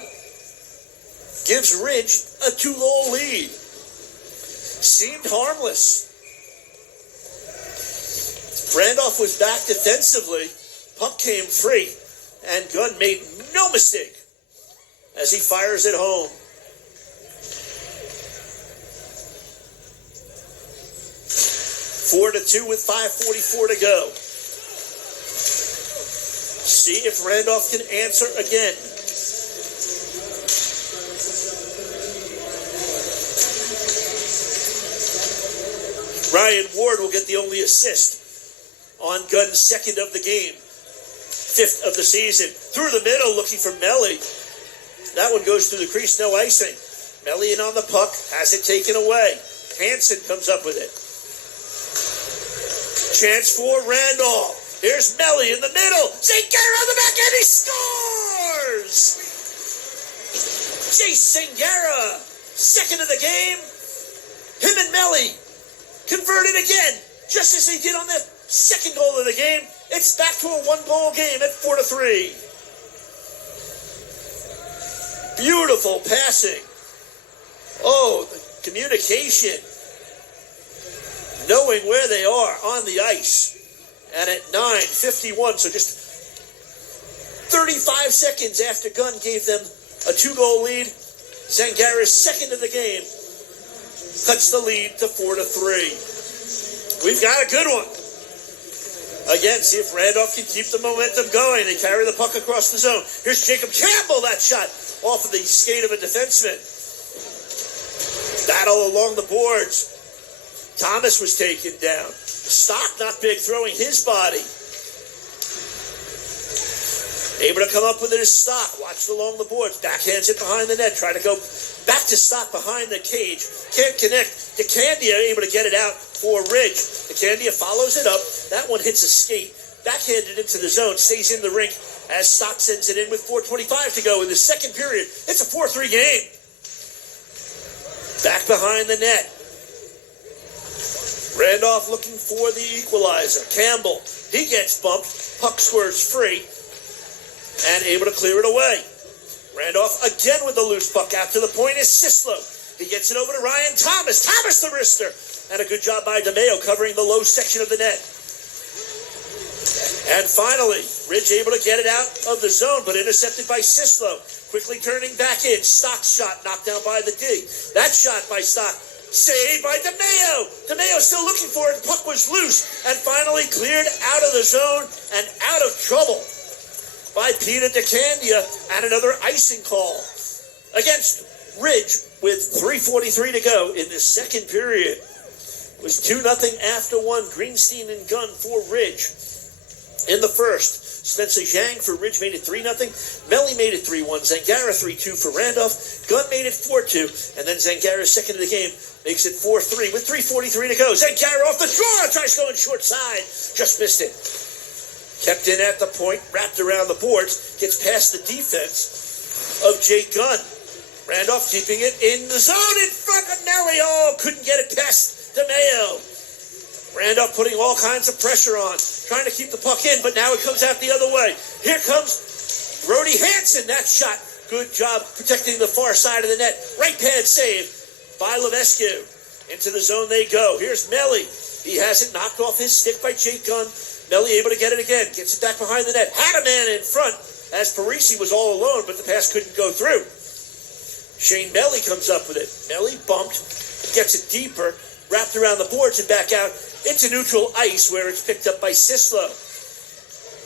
gives Ridge a 2-goal lead. Seemed harmless. Randolph was back defensively. Puck came free, and Gunn made no mistake as he fires it home. Four to 2 with 5:44 to go. See if Randolph can answer again. Ryan Ward will get the only assist on Gunn's second of the game. Fifth of the season. Through the middle, looking for Melly. That one goes through the crease, no icing. Melly in on the puck, has it taken away. Hansen comes up with it. Chance for Randolph. Here's Melly in the middle. Zangaro on the back end, he scores! Jace Zangaro, second of the game. Him and Melly converted again, just as they did on the second goal of the game. It's back to a 1-goal game at 4-3. Beautiful passing. Oh, the communication. Knowing where they are on the ice. And at 9:51, so just 35 seconds after Gunn gave them a 2-goal lead, Zangaro's second of the game cuts the lead to 4-3. We've got a good one. Again, see if Randolph can keep the momentum going. They carry the puck across the zone. Here's Jacob Campbell, that shot off of the skate of a defenseman. Battle along the boards. Thomas was taken down. Stock, not big, throwing his body. Able to come up with it is Stock. Watched along the boards. Backhands it behind the net. Try to go back to Stock behind the cage. Can't connect. DeCandia able to get it out for Ridge. DeCandia follows it up. That one hits a skate. Backhanded into the zone. Stays in the rink as Stock sends it in with 4:25 to go in the second period. It's a 4-3 game. Back behind the net. Randolph looking for the equalizer. Campbell, he gets bumped. Puck swerves free and able to clear it away. Randolph again with the loose puck. Out to the point is Sislo. He gets it over to Ryan Thomas. Thomas the wrister. And a good job by DeMeo covering the low section of the net. And finally, Ridge able to get it out of the zone, but intercepted by Sislo. Quickly turning back in. Stock's shot knocked down by the D. That shot by Stock saved by DeMeo. DeMeo still looking for it. The puck was loose and finally cleared out of the zone and out of trouble by Peter DeCandia, and another icing call against Ridge with 3:43 to go in the second period. It was 2-0 after one. Greenstein and Gunn for Ridge. In the first, Spencer Zhang for Ridge made it 3-0. Melly made it 3-1. Zangara 3-2 for Randolph. Gunn made it 4-2. And then Zangara's second of the game makes it 4-3 with 3:43 to go. Zangara off the draw. Tries going short side. Just missed it. Kept in at the point, wrapped around the boards, gets past the defense of Jake Gunn. Randolph keeping it in the zone in front of Nelly. Oh, couldn't get it past DeMeo. Randolph putting all kinds of pressure on, trying to keep the puck in, but now it comes out the other way. Here comes Brody Hansen. That shot, good job protecting the far side of the net. Right pad save by Levesque. Into the zone they go. Here's Melly. He has it knocked off his stick by Jake Gunn. Melly able to get it again. Gets it back behind the net. Had a man in front as Parisi was all alone, but the pass couldn't go through. Shane Melly comes up with it. Melly bumped, gets it deeper, wrapped around the boards and back out into neutral ice where it's picked up by Sislo.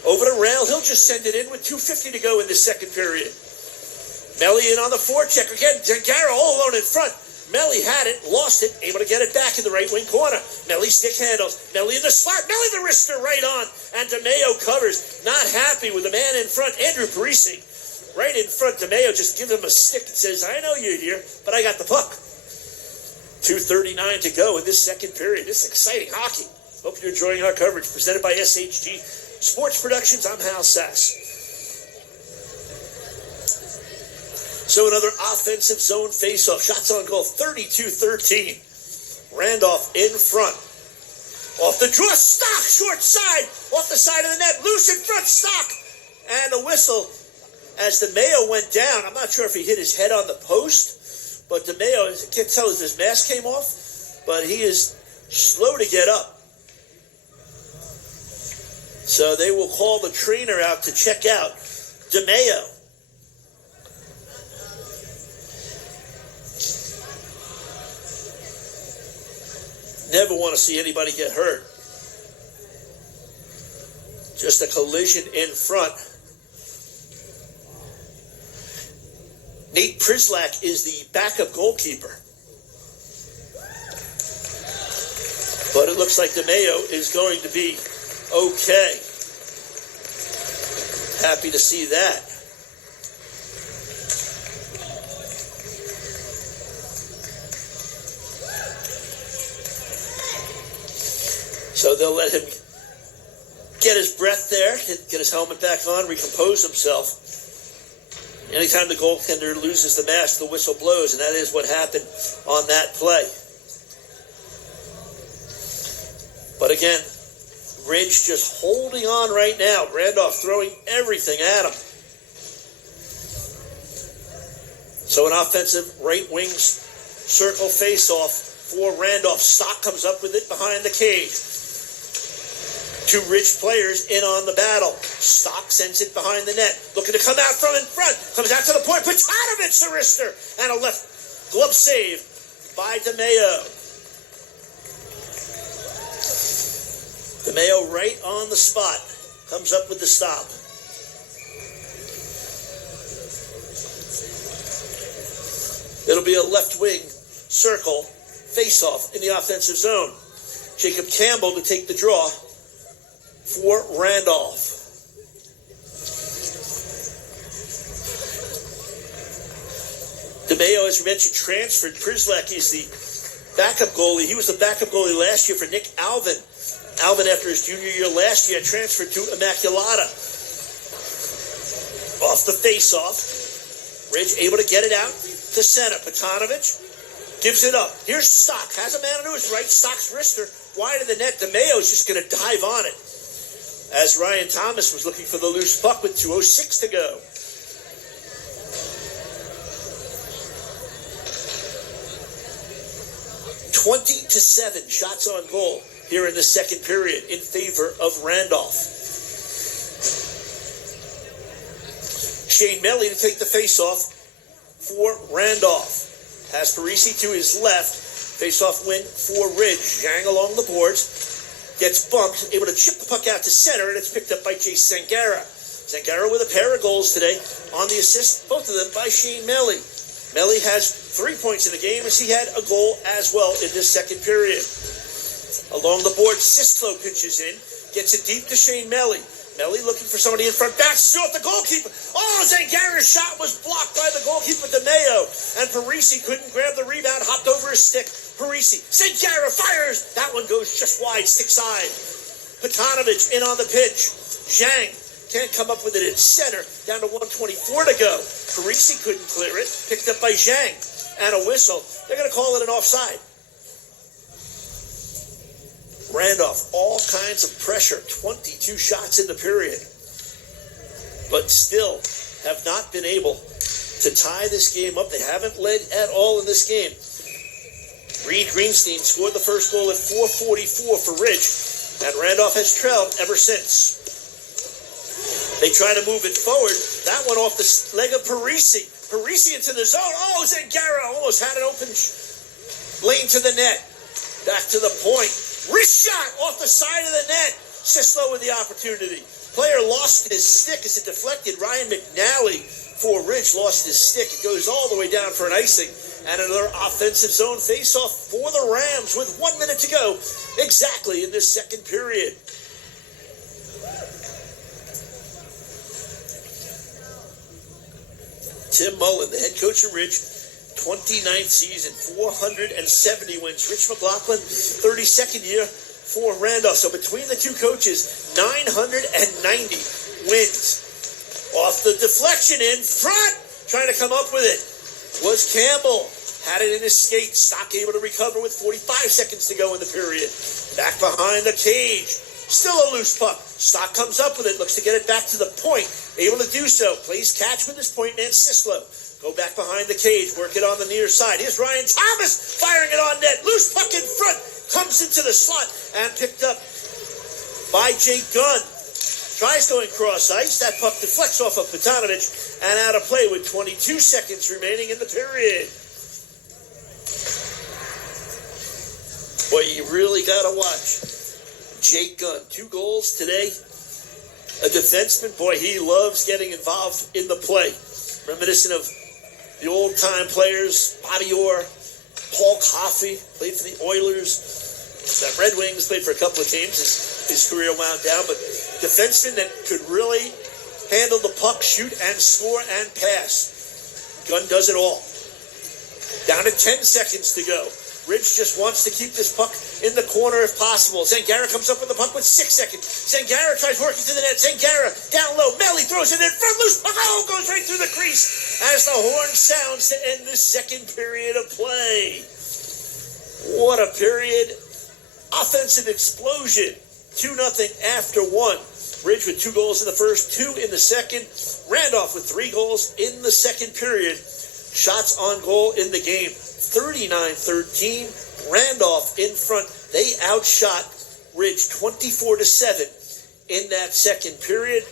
Over to Rail. He'll just send it in with 2:50 to go in the second period. Melly in on the forecheck. Again, Zangara all alone in front. Melly had it, lost it, able to get it back in the right wing corner. Melly stick handles. Melly in the slot. Melly the wrister right on. And DeMeo covers. Not happy with the man in front, Andrew Parisi. Right in front, DeMeo just gives him a stick and says, I know you're here, but I got the puck. 2:39 to go in this second period. This is exciting hockey. Hope you're enjoying our coverage. Presented by SHG Sports Productions. I'm Hal Sass. So another offensive zone faceoff. Shots on goal, 32-13. Randolph in front. Off the draw, Stock, short side. Off the side of the net, loose in front, Stock. And a whistle as DeMeo went down. I'm not sure if he hit his head on the post, but DeMeo, I can't tell if his mask came off, but he is slow to get up. So they will call the trainer out to check out DeMeo. Never want to see anybody get hurt. Just a collision in front. Nate Prislak is the backup goalkeeper. But it looks like DeMeo is going to be okay. Happy to see that. So they'll let him get his breath there, get his helmet back on, recompose himself. Anytime the goaltender loses the mask, the whistle blows, and that is what happened on that play. But again, Ridge just holding on right now. Randolph throwing everything at him. So an offensive right wing circle face-off for Randolph. Stock comes up with it behind the cage. Two Ridge players in on the battle. Stock sends it behind the net. Looking to come out from in front. Comes out to the point. Petanovich the wrister. And a left glove save by DeMeo. DeMeo right on the spot. Comes up with the stop. It'll be a left wing circle face-off in the offensive zone. Jacob Campbell to take the draw for Randolph. DeMeo, as we mentioned, transferred. Przyslak is the backup goalie. He was the backup goalie last year for Nick Alvin. Alvin, after his junior year last year, transferred to Immaculata. Off the face-off. Ridge able to get it out to center. Petanovic gives it up. Here's Stock. Has a man on his right. Stock's wrister wide of the net. DeMeo's just going to dive on it. As Ryan Thomas was looking for the loose puck with 2:06 to go. (20-7) shots on goal here in the second period in favor of Randolph. Shane Melly to take the face-off for Randolph. Has Parisi to his left. Face-off win for Ridge. Zhang along the boards. Gets bumped. Able to chip the puck out to center, and it's picked up by Jay Sangara. Sangara with a pair of goals today on the assist, both of them by Shane Melly. Melly has 3 points in the game as he had a goal as well in this second period. Along the board, Sislo pitches in. Gets it deep to Shane Melly. Melly looking for somebody in front. Bounces off the goalkeeper. Oh, Zangara's shot was blocked by the goalkeeper, DeMeo. And Parisi couldn't grab the rebound. Hopped over his stick. Parisi. Zangara fires. That one goes just wide, stick side. Petanovic in on the pitch. Zhang can't come up with it at center. Down to 1:24 to go. Parisi couldn't clear it. Picked up by Zhang. And a whistle. They're going to call it an offside. Randolph, all kinds of pressure. 22 shots in the period. But still have not been able to tie this game up. They haven't led at all in this game. Reed Greenstein scored the first goal at 4:44 for Ridge. And Randolph has trailed ever since. They try to move it forward. That one off the leg of Parisi. Parisi into the zone. Oh, Zangara almost had an open lane to the net. Back to the point. Wrist shot off the side of the net. Sislo with the opportunity. Player lost his stick as it deflected. Ryan McNally for Ridge lost his stick. It goes all the way down for an icing. And another offensive zone face-off for the Rams with 1 minute to go exactly in this second period. Tim Mullen, the head coach of Ridge, 29th season, 470 wins. Rich McLaughlin, 32nd year for Randolph. So between the two coaches, 990 wins. Off the deflection in front, trying to come up with it, was Campbell. Had it in his skate. Stock able to recover with 45 seconds to go in the period. Back behind the cage. Still a loose puck. Stock comes up with it. Looks to get it back to the point. Able to do so. Plays catch with his point man, Sislo. Go back behind the cage. Work it on the near side. Here's Ryan Thomas firing it on net. Loose puck in front. Comes into the slot and picked up by Jake Gunn. Tries going cross ice. That puck deflects off of Petanovic and out of play with 22 seconds remaining in the period. Boy, you really got to watch Jake Gunn. 2 goals today. A defenseman. Boy, he loves getting involved in the play. Reminiscent of the old-time players, Bobby Orr, Paul Coffey, played for the Oilers. The Red Wings, played for a couple of teams. His career wound down, but defenseman that could really handle the puck, shoot and score and pass. Gunn does it all. Down to 10 seconds to go. Ridge just wants to keep this puck in the corner if possible. Zangara comes up with the puck with 6 seconds. Zangara tries working to the net. Zangara down low. Melly throws it in front. Loose puck. Oh, goes right through the crease as the horn sounds to end the second period of play. What a period. Offensive explosion. 2-0 after 1. Ridge with 2 goals in the first, 2 in the second. Randolph with 3 goals in the second period. Shots on goal in the game. 39-13. Randolph in front. They outshot Ridge 24-7 in that second period.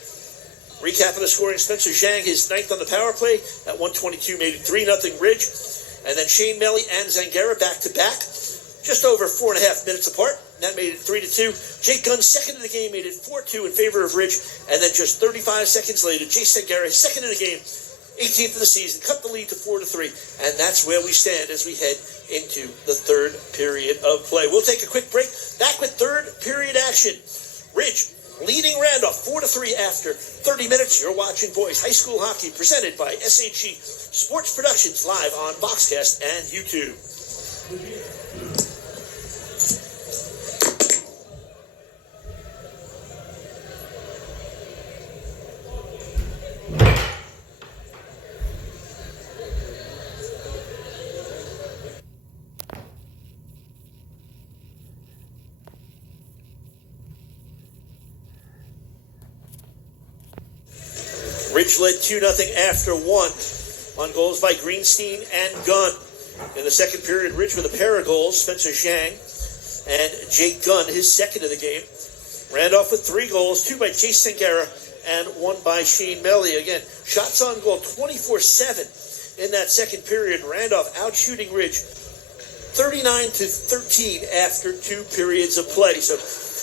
Recap of the scoring: Spencer Zhang, his 9th on the power play at 1:22, made it 3-0 Ridge. And then Shane Melly and Zangara back to back, just over 4.5 minutes apart. That made it 3-2. Jake Gunn's second of the game made it 4-2 in favor of Ridge. And then just 35 seconds later, Jason Garrett, second of the game, 18th of the season, cut the lead to 4-3. And that's where we stand as we head into the third period of play. We'll take a quick break. Back with third period action. Ridge leading Randolph 4-3 after 30 minutes. You're watching boys high school hockey presented by SHE Sports Productions live on Boxcast and YouTube. Ridge led 2-0 after one on goals by Greenstein and Gunn. In the second period, Ridge with a pair of goals, Spencer Zhang and Jake Gunn, his second of the game. Randolph with 3 goals, 2 by Chase Sangara and 1 by Shane Melly. Again, shots on goal 24-7 in that second period. Randolph out shooting Ridge 39-13 after 2 periods of play. So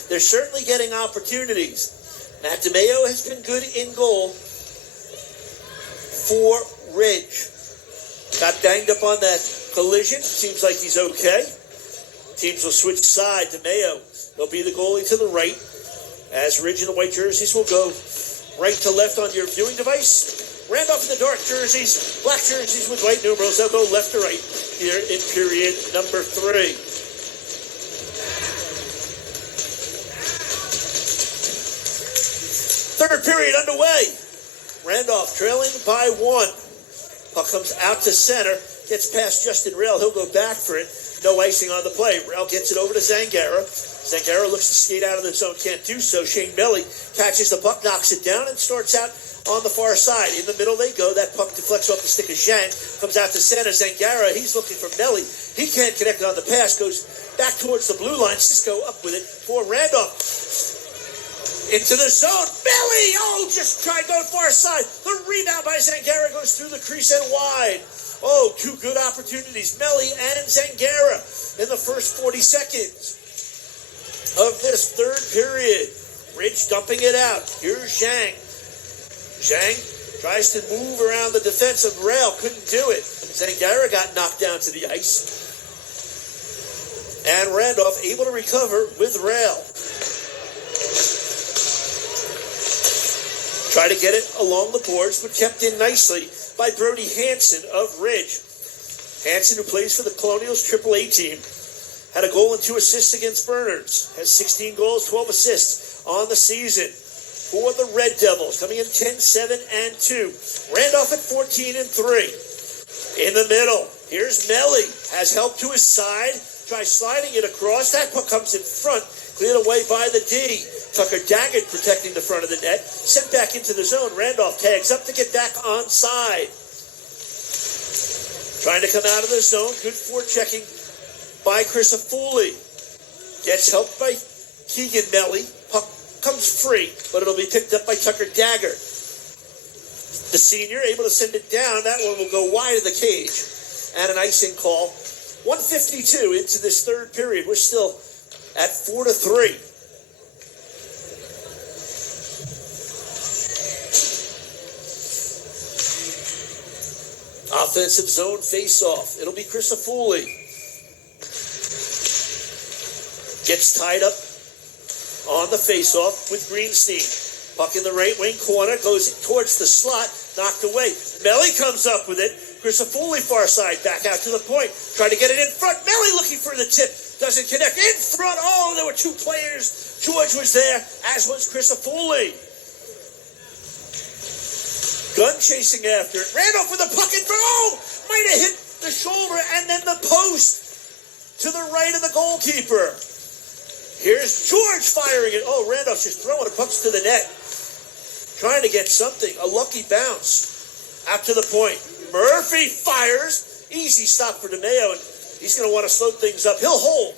they're certainly getting opportunities. Matt DeMeo has been good in goal for Ridge. Got banged up on that collision. Seems like he's okay. Teams will switch side. DeMeo, he'll be the goalie to the right, as Ridge in the white jerseys will go right to left on your viewing device. Randolph in the dark jerseys, black jerseys with white numerals. They'll go left to right here in period number 3. Third period underway. Randolph trailing by 1. Puck comes out to center, gets past Justin Rail. He'll go back for it. No icing on the play. Rail gets it over to Zangara. Zangara looks to skate out of the zone, can't do so. Shane Melly catches the puck, knocks it down, and starts out on the far side. In the middle they go. That puck deflects off the stick of Zhang, comes out to center. Zangara, he's looking for Melly. He can't connect on the pass, goes back towards the blue line. Cisco up with it for Randolph. Into the zone. Melly! Oh, just tried going far side. The rebound by Zangara goes through the crease and wide. Oh, 2 good opportunities. Melly and Zangara in the first 40 seconds of this third period. Ridge dumping it out. Here's Zhang. Zhang tries to move around the defensive rail. Couldn't do it. Zangara got knocked down to the ice. And Randolph able to recover with rail. Try to get it along the boards, but kept in nicely by Brody Hansen of Ridge. Hansen, who plays for the Colonials AAA team, had a goal and 2 assists against Berners. Has 16 goals, 12 assists on the season for the Red Devils. Coming in 10-7-2. Randolph at 14-3. In the middle, here's Melly. Has help to his side. Tries sliding it across. That puck comes in front. Cleared away by the D. Tucker Daggett protecting the front of the net. Sent back into the zone. Randolph tags up to get back onside. Trying to come out of the zone. Good forechecking by Chris Afuli. Gets helped by Keegan Melly. Puck comes free, but it'll be picked up by Tucker Daggett. The senior able to send it down. That one will go wide of the cage. And an icing call. 1:52 into this third period. We're still at 4-3. Offensive zone face-off. It'll be Chris Afuli. Gets tied up on the face-off with Greenstein. Puck in the right wing corner. Goes towards the slot. Knocked away. Melly comes up with it. Chris Afuli far side. Back out to the point. Trying to get it in front. Melly looking for the tip. Doesn't connect. In front. Oh, there were 2 players. George was there, as was Chris Afuli. Gunn chasing after it. Randolph with a puck in front. Oh! Might have hit the shoulder and then the post to the right of the goalkeeper. Here's George firing it. Oh, Randolph's just throwing the pucks to the net. Trying to get something. A lucky bounce. Out to the point. Murphy fires. Easy stop for DeMeo, and he's going to want to slow things up. He'll hold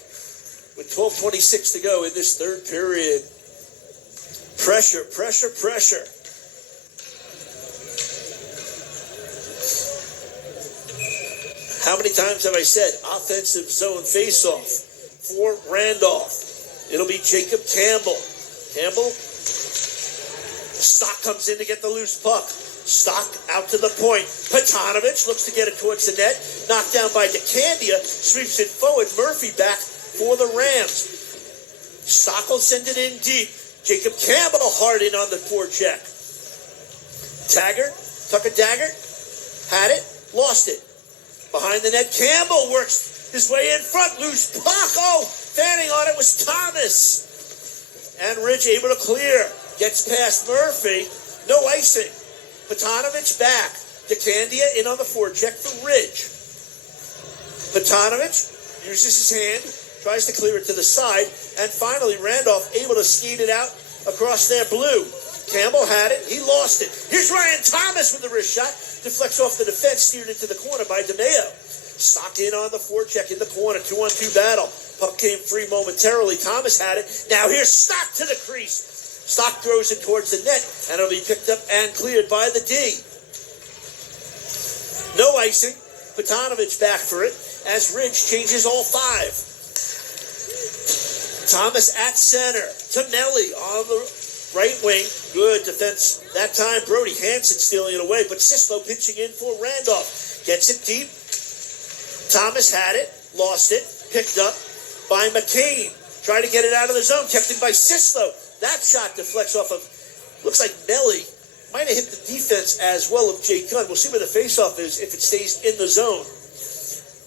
with 12:26 to go in this third period. Pressure, pressure, pressure. How many times have I said offensive zone face-off for Randolph? It'll be Jacob Campbell. Campbell, Stock comes in to get the loose puck. Stock out to the point. Petanovich looks to get it towards the net. Knocked down by DeCandia. Sweeps it forward. Murphy back for the Rams. Stock will send it in deep. Jacob Campbell hard in on the forecheck. Tucker Daggert had it, lost it. Behind the net, Campbell works his way in front. Loose puck. Oh, fanning on it was Thomas. And Ridge able to clear. Gets past Murphy. No icing. Petanovich back. DeCandia in on the forecheck for Ridge. Petanovich uses his hand, tries to clear it to the side, and finally Randolph able to skate it out across their blue. Campbell had it. He lost it. Here's Ryan Thomas with the wrist shot. Deflects off the defense, steered into the corner by DeMeo. Stock in on the forecheck in the corner. 2-on-2 battle. Puck came free momentarily. Thomas had it. Now here's Stock to the crease. Stock throws it towards the net, and it'll be picked up and cleared by the D. No icing. Petanovich back for it as Ridge changes all five. Thomas at center. Tonelli on the right wing. Good defense. That time, Brody Hansen stealing it away, but Sislo pitching in for Randolph. Gets it deep. Thomas had it. Lost it. Picked up by McCain. Tried to get it out of the zone. Kept it by Sislo. That shot deflects off of, looks like Nelly might have hit the defense as well of Jay Gunn. We'll see where the faceoff is if it stays in the zone.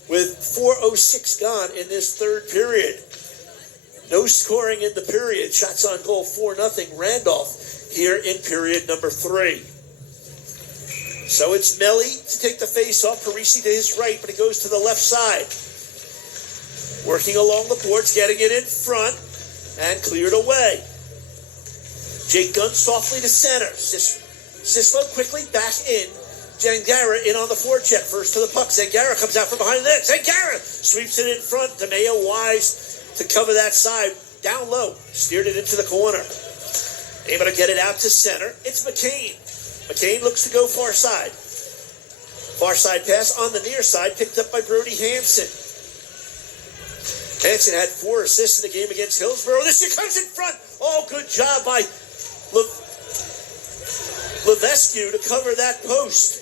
With 4:06 gone in this third period. No scoring in the period. Shots on goal 4-0 Randolph here in period number 3. So it's Melly to take the faceoff. Parisi to his right, but he goes to the left side. Working along the boards, getting it in front, and cleared away. Jake Gunn softly to center. Sislo quickly back in. Zangara in on the forecheck. First to the puck. Zangara comes out from behind the net. Zangara sweeps it in front. DeMeo wise to cover that side. Down low. Steered it into the corner. Able to get it out to center. It's McCain. McCain looks to go far side. Far side pass on the near side. Picked up by Brody Hansen. Hansen had 4 assists in the game against Hillsborough. This year comes in front. Oh, good job by Levesque to cover that post.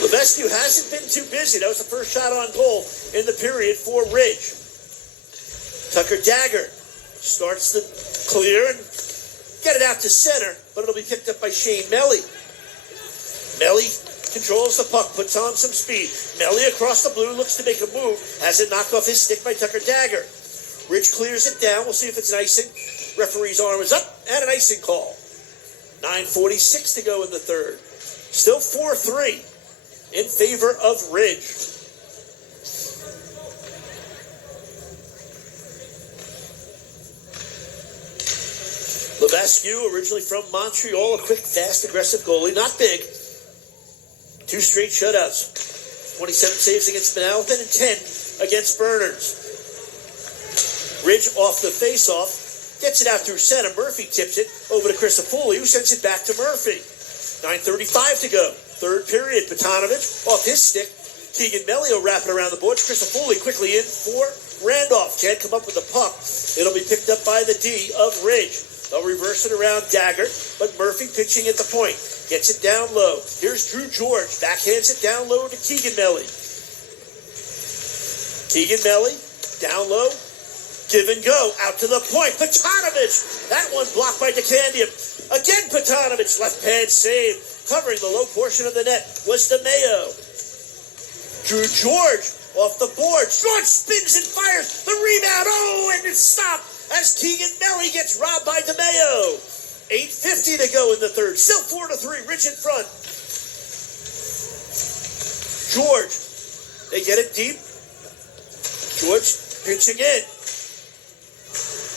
Levesque hasn't been too busy. That was the first shot on goal in the period for Ridge. Tucker Daggert starts to clear and get it out to center, but it'll be picked up by Shane Melly. Melly controls the puck, puts on some speed. Melly across the blue, looks to make a move. Has it knocked off his stick by Tucker Daggert. Ridge clears it down. We'll see if it's an icing. Referee's arm is up, and an icing call. 9:46 to go in the third. Still 4-3 in favor of Ridge. Levesque, originally from Montreal, a quick, fast, aggressive goalie. Not big. 2 straight shutouts. 27 saves against Manalapan and 10 against Berners. Ridge off the faceoff. Gets it out through center. Murphy tips it over to Crisafulli, who sends it back to Murphy. 9:35 to go. Third period. Petanovich off his stick. Keegan Melio wrapping around the boards. Crisafulli quickly in for Randolph. Can't come up with the puck. It'll be picked up by the D of Ridge. They'll reverse it around Daggert, but Murphy pitching at the point. Gets it down low. Here's Drew George. Backhands it down low to Keegan Melly. Keegan Melly down low. Give and go. Out to the point. Petanovich. That one blocked by DeCandia. Again, Petanovich. Left pad save. Covering the low portion of the net was DeMeo. Drew George off the board. George spins and fires. The rebound. Oh, and it's stopped as Keegan Melly gets robbed by DeMeo. 8:50 to go in the third. Still 4-3. Ridge in front. George. They get it deep. George pitching in.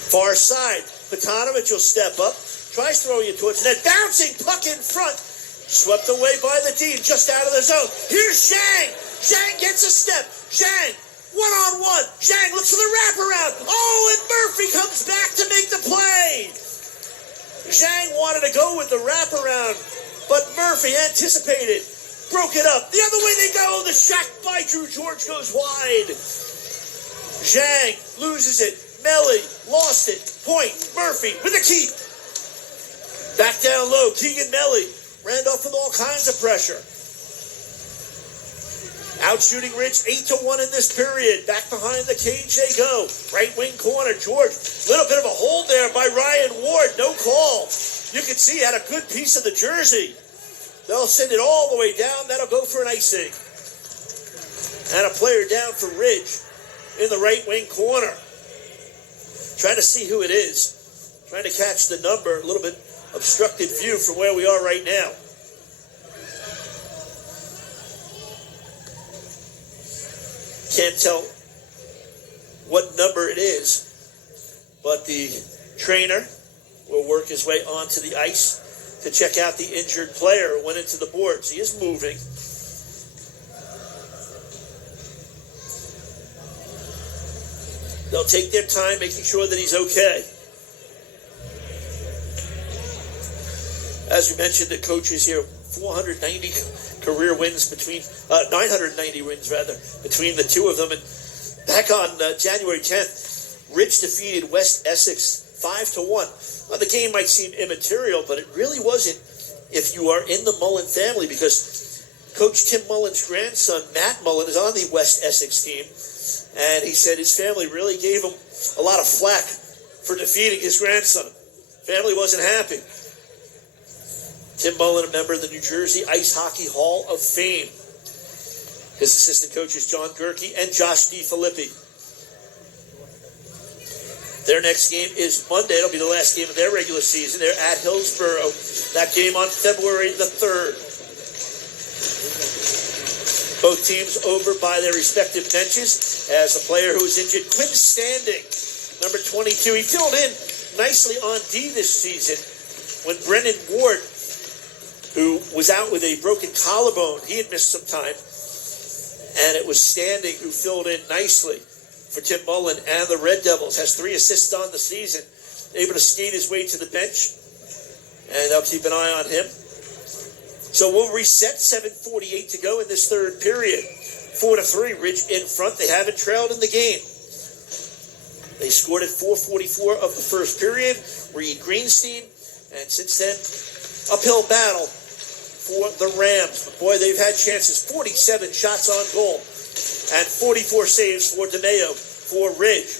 Far side. Petanovich will step up. Tries throwing it towards the net. Bouncing puck in front. Swept away by the team. Just out of the zone. Here's Zhang. Zhang gets a step. Zhang. One-on-one. Zhang looks for the wraparound. Oh, and Murphy comes back to make the play. Zhang wanted to go with the wraparound, but Murphy anticipated. Broke it up. The other way they go. The shot by Drew George goes wide. Zhang loses it. Melly lost it. Point. Murphy with the keep. Back down low. Keegan Melly. Randolph with all kinds of pressure. Out shooting Ridge 8-1 in this period. Back behind the cage they go. Right wing corner. George. Little bit of a hold there by Ryan Ward. No call. You can see he had a good piece of the jersey. They'll send it all the way down. That'll go for an icing. And a player down for Ridge in the right wing corner. Trying to see who it is. Trying to catch the number. A little bit obstructed view from where we are right now. Can't tell what number it is, but the trainer will work his way onto the ice to check out the injured player who went into the boards. He is moving. They'll take their time making sure that he's okay. As we mentioned, the coaches here, 490 career wins between, 990 wins rather, between the two of them. And back on January 10th, Ridge defeated West Essex 5-1. Well, the game might seem immaterial, but it really wasn't if you are in the Mullen family, because Coach Tim Mullen's grandson, Matt Mullen, is on the West Essex team. And he said his family really gave him a lot of flack for defeating his grandson. Family wasn't happy. Tim Mullen, a member of the New Jersey Ice Hockey Hall of Fame. His assistant coaches, John Gerke and Josh DiFilippi. Their next game is Monday. It'll be the last game of their regular season. They're at Hillsborough. That game on February the 3rd. Both teams over by their respective benches as a player who was injured, Quinn Standing, number 22. He filled in nicely on D this season when Brennan Ward, who was out with a broken collarbone, he had missed some time. And it was Standing who filled in nicely for Tim Mullen and the Red Devils. Has 3 assists on the season. Able to skate his way to the bench. And they'll keep an eye on him. So we'll reset. 7:48 to go in this third period. 4-3, Ridge in front. They haven't trailed in the game. They scored at 4:44 of the first period. Reed Greenstein. And since then, uphill battle for the Rams. But boy, they've had chances. 47 shots on goal. And 44 saves for DeMeo for Ridge.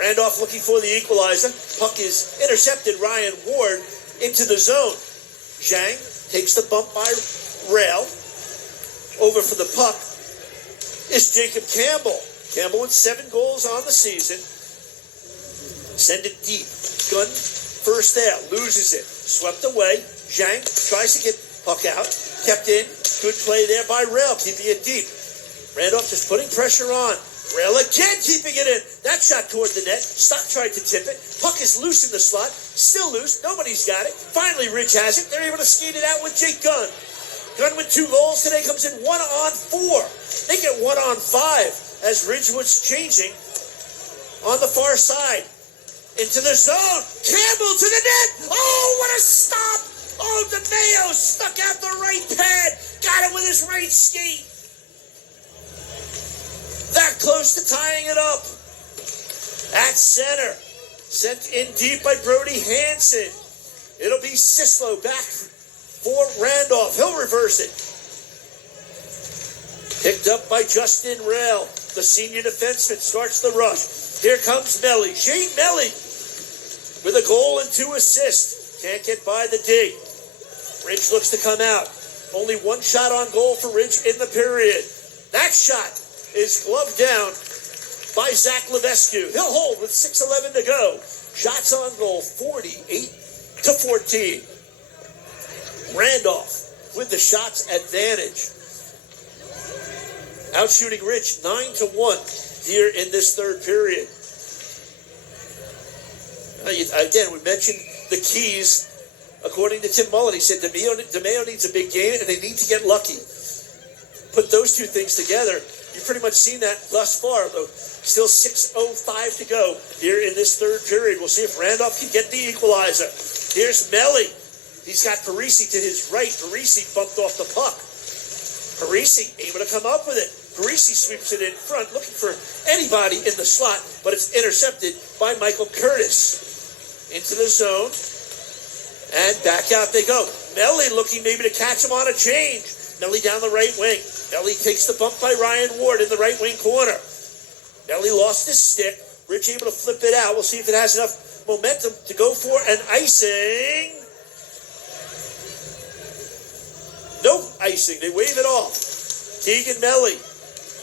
Randolph looking for the equalizer. Puck is intercepted. Ryan Ward into the zone. Zhang takes the bump by Rail. Over for the puck is Jacob Campbell. Campbell with 7 goals on the season. Send it deep. Gunn first there. Loses it. Swept away. Zhang tries to get puck out. Kept in. Good play there by Rail. Keeping it deep. Randolph just putting pressure on. Rail again keeping it in. That shot toward the net. Stock tried to tip it. Puck is loose in the slot. Still loose. Nobody's got it. Finally, Ridge has it. They're able to skate it out with Jake Gunn. Gunn with 2 goals today comes in 1-on-4. They get 1-on-5 as Ridge was changing on the far side. Into the zone. Campbell to the net. Oh, what a stop. Oh, DeMeo stuck out the right pad. Got it with his right skate. That close to tying it up. At center. Sent in deep by Brody Hansen. It'll be Sislo back for Randolph. He'll reverse it. Picked up by Justin Rail. The senior defenseman starts the rush. Here comes Melly. Shane Melly with a goal and 2 assists. Can't get by the D. Ridge looks to come out. Only 1 shot on goal for Ridge in the period. That shot is gloved down by Zach Levesque. He'll hold with 6:11 to go. Shots on goal, 48-14. Randolph with the shots advantage. Out shooting Ridge 9-1 here in this third period. Again, we mentioned the keys. According to Tim Mullen, he said DeMeo needs a big game and they need to get lucky. Put those 2 things together. You've pretty much seen that thus far, though. Still 6:05 to go here in this third period. We'll see if Randolph can get the equalizer. Here's Melly. He's got Parisi to his right. Parisi bumped off the puck. Parisi able to come up with it. Parisi sweeps it in front, looking for anybody in the slot, but it's intercepted by Michael Curtis. Into the zone, and back out they go. Melly looking maybe to catch him on a change. Melly down the right wing. Melly takes the bump by Ryan Ward in the right wing corner. Melly lost his stick. Rich able to flip it out. We'll see if it has enough momentum to go for an icing. No icing. They wave it off. Keegan Melly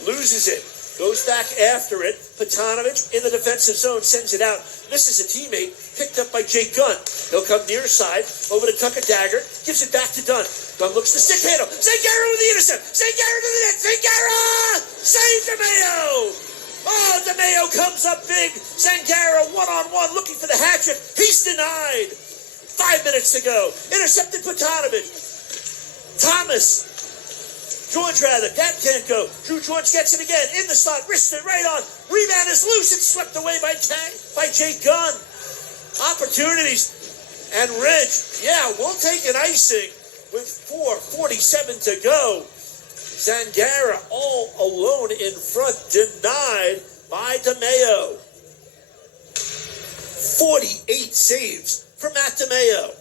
loses it. Goes back after it. Petanovich in the defensive zone sends it out. Misses a teammate. Picked up by Jake Gunn. He'll come near side. Over to Tucker Dagger. Gives it back to Dunn. Dunn looks to stick handle. Zangara with the intercept. Zangara to the net. Zangara! Save DeMayo! Oh, DeMayo comes up big. Zangara one-on-one looking for the hat-trick. He's denied. 5 minutes to go. Intercepted Petanovich. Thomas. George rather. That can't go. Drew George gets it again. In the slot. Wrist it right on. Rebound is loose. It's swept away by Jake Gunn. Opportunities. And Ridge. Yeah, we'll take an icing with 4:47 to go. Zangara all alone in front. Denied by DeMayo. 48 saves for Matt DeMayo.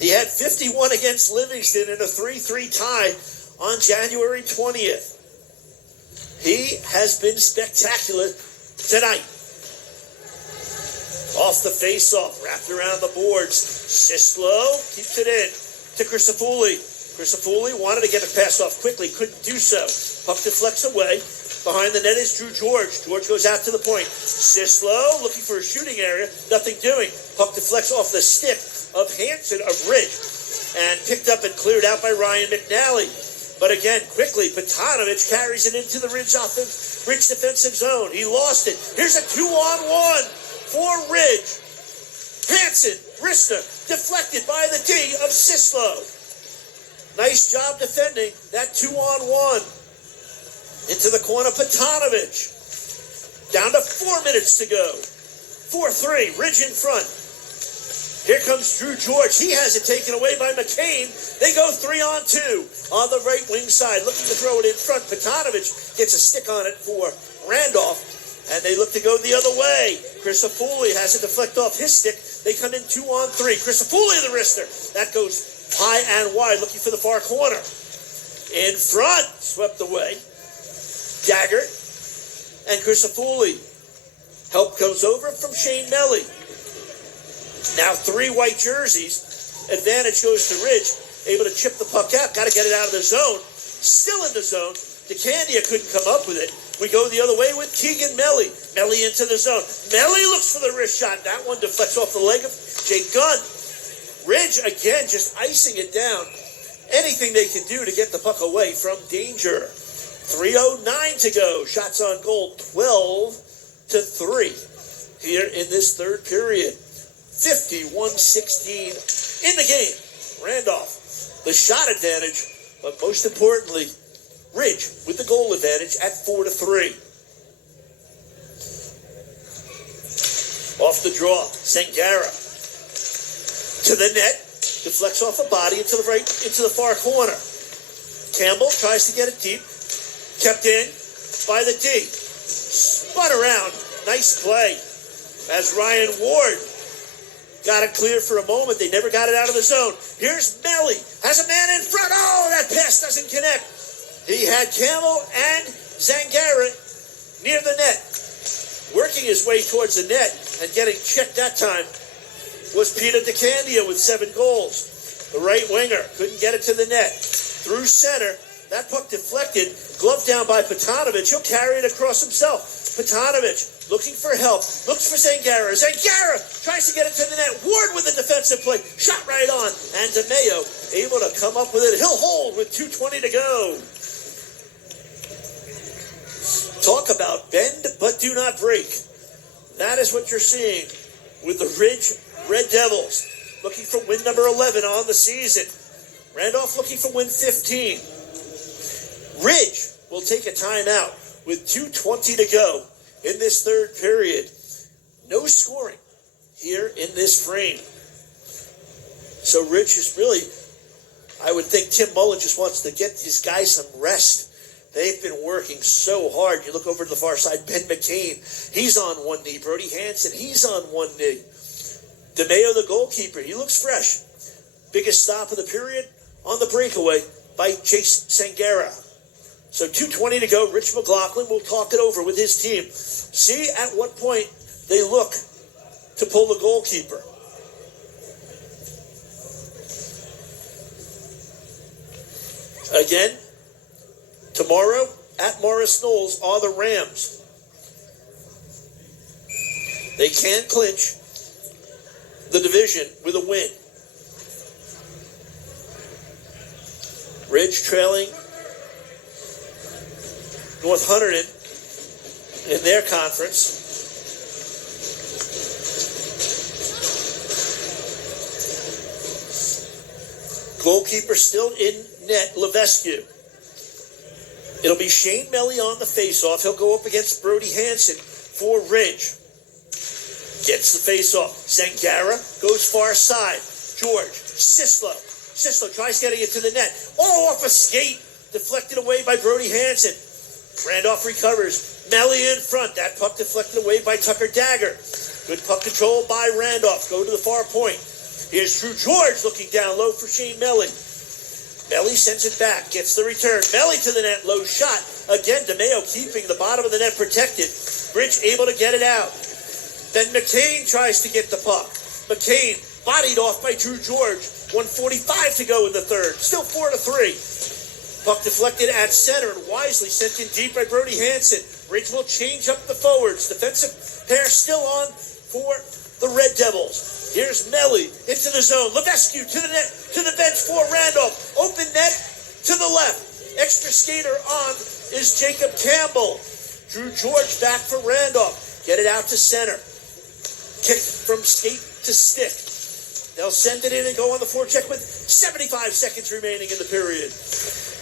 He had 51 against Livingston in a 3-3 tie on January 20th. He has been spectacular tonight. Off the face-off, wrapped around the boards. Sislo keeps it in to Crisafulli. Crisafulli wanted to get a pass off quickly, couldn't do so. Puck deflects away. Behind the net is Drew George. George goes out to the point. Sislo looking for a shooting area, nothing doing. Puck deflects off the stick of Hansen of Ridge and picked up and cleared out by Ryan McNally. But again, quickly, Petanovich carries it into the Ridge defensive zone. He lost it. Here's a 2-on-1 for Ridge. Hansen, wrister, deflected by the D of Sislo. Nice job defending that 2-on-1. Into the corner, Petanovich. Down to 4 minutes to go. 4-3, Ridge in front. Here comes Drew George. He has it taken away by McCain. They go 3-on-2 on the right wing side. Looking to throw it in front. Petanovich gets a stick on it for Randolph. And they look to go the other way. Crisafulli has it deflect off his stick. They come in 2-on-3. Crisafulli the wrister. That goes high and wide, looking for the far corner. In front, swept away. Dagger and Crisafulli. Help comes over from Shane Melly. Now 3 white jerseys. Advantage goes to Ridge. Able to chip the puck out. Got to get it out of the zone. Still in the zone. DeCandia couldn't come up with it. We go the other way with Keegan Melly. Melly into the zone. Melly looks for the wrist shot. That one deflects off the leg of Jake Gunn. Ridge, again, just icing it down. Anything they can do to get the puck away from danger. 3:09 to go. Shots on goal, 12-3 here in this third period. 51-16 in the game. Randolph, the shot advantage, but most importantly, Ridge with the goal advantage at 4-3. Off the draw, Zangara to the net, deflects off a body into the far corner. Campbell tries to get it deep, kept in by the D, spun around, nice play as Ryan Ward got it clear for a moment. They never got it out of the zone. Here's Melly, has a man in front. Oh, that pass doesn't connect. He had Campbell and Zangara near the net. Working his way towards the net and getting checked that time was Peter DeCandia with 7 goals. The right winger couldn't get it to the net. Through center, that puck deflected, gloved down by Petanovich. He'll carry it across himself. Petanovich looking for help, looks for Zangara. Zangara tries to get it to the net. Ward with the defensive play, shot right on. And DeMayo able to come up with it. He'll hold with 2:20 to go. Talk about bend but do not break. That is what you're seeing with the Ridge Red Devils. Looking for win number 11 on the season. Randolph looking for win 15. Ridge will take a timeout with 2:20 to go in this third period. No scoring here in this frame. So Ridge is really, I would think Tim Mullen just wants to get these guys some rest They've been working so hard. You look over to the far side, Ben McCain, he's on one knee. Brody Hansen, he's on one knee. DeMeo, the goalkeeper, he looks fresh. Biggest stop of the period on the breakaway by Chase Sangara. So 2:20 to go. Rich McLaughlin will talk it over with his team. See at what point they look to pull the goalkeeper. Again, tomorrow at Morris Knolls are the Rams. They can clinch the division with a win. Ridge trailing North Hunterdon in their conference. Goalkeeper still in net, Levesque. It'll be Shane Melly on the faceoff. He'll go up against Brody Hansen for Ridge. Gets the faceoff. Sangara goes far side. George, Sislo tries getting it to the net. Oh, off a skate. Deflected away by Brody Hansen. Randolph recovers. Melly in front. That puck deflected away by Tucker Dagger. Good puck control by Randolph. Go to the far point. Here's Drew George looking down low for Shane Melly. Melly sends it back. Gets the return. Melly to the net. Low shot. Again, DeMeo keeping the bottom of the net protected. Bridge able to get it out. Then McCain tries to get the puck. McCain bodied off by Drew George. 1:45 to go in the third. Still 4-3. Puck deflected at center and wisely sent in deep by Brody Hansen. Ridge will change up the forwards. Defensive pair still on for the Red Devils. Here's Melly into the zone. Levesque to the net, to the bench for Randolph. Open net to the left. Extra skater on is Jacob Campbell. Drew George back for Randolph. Get it out to center. Kick from skate to stick. They'll send it in and go on the forecheck with 75 seconds remaining in the period.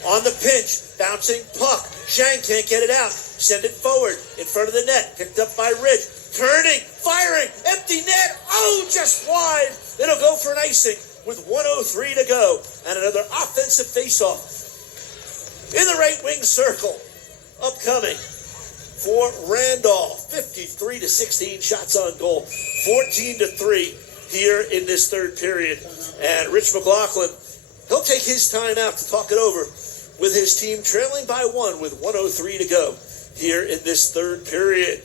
On the pinch, bouncing puck. Shang can't get it out. Send it forward in front of the net. Picked up by Ridge. Turning, firing, empty net. Oh, just wide. It'll go for an icing with 1:03 to go. And another offensive faceoff in the right wing circle. Upcoming for Randolph. 53-16 shots on goal. 14-3 here in this third period. And Rich McLaughlin, he'll take his time out to talk it over with his team, trailing by one with 1:03 to go here in this third period.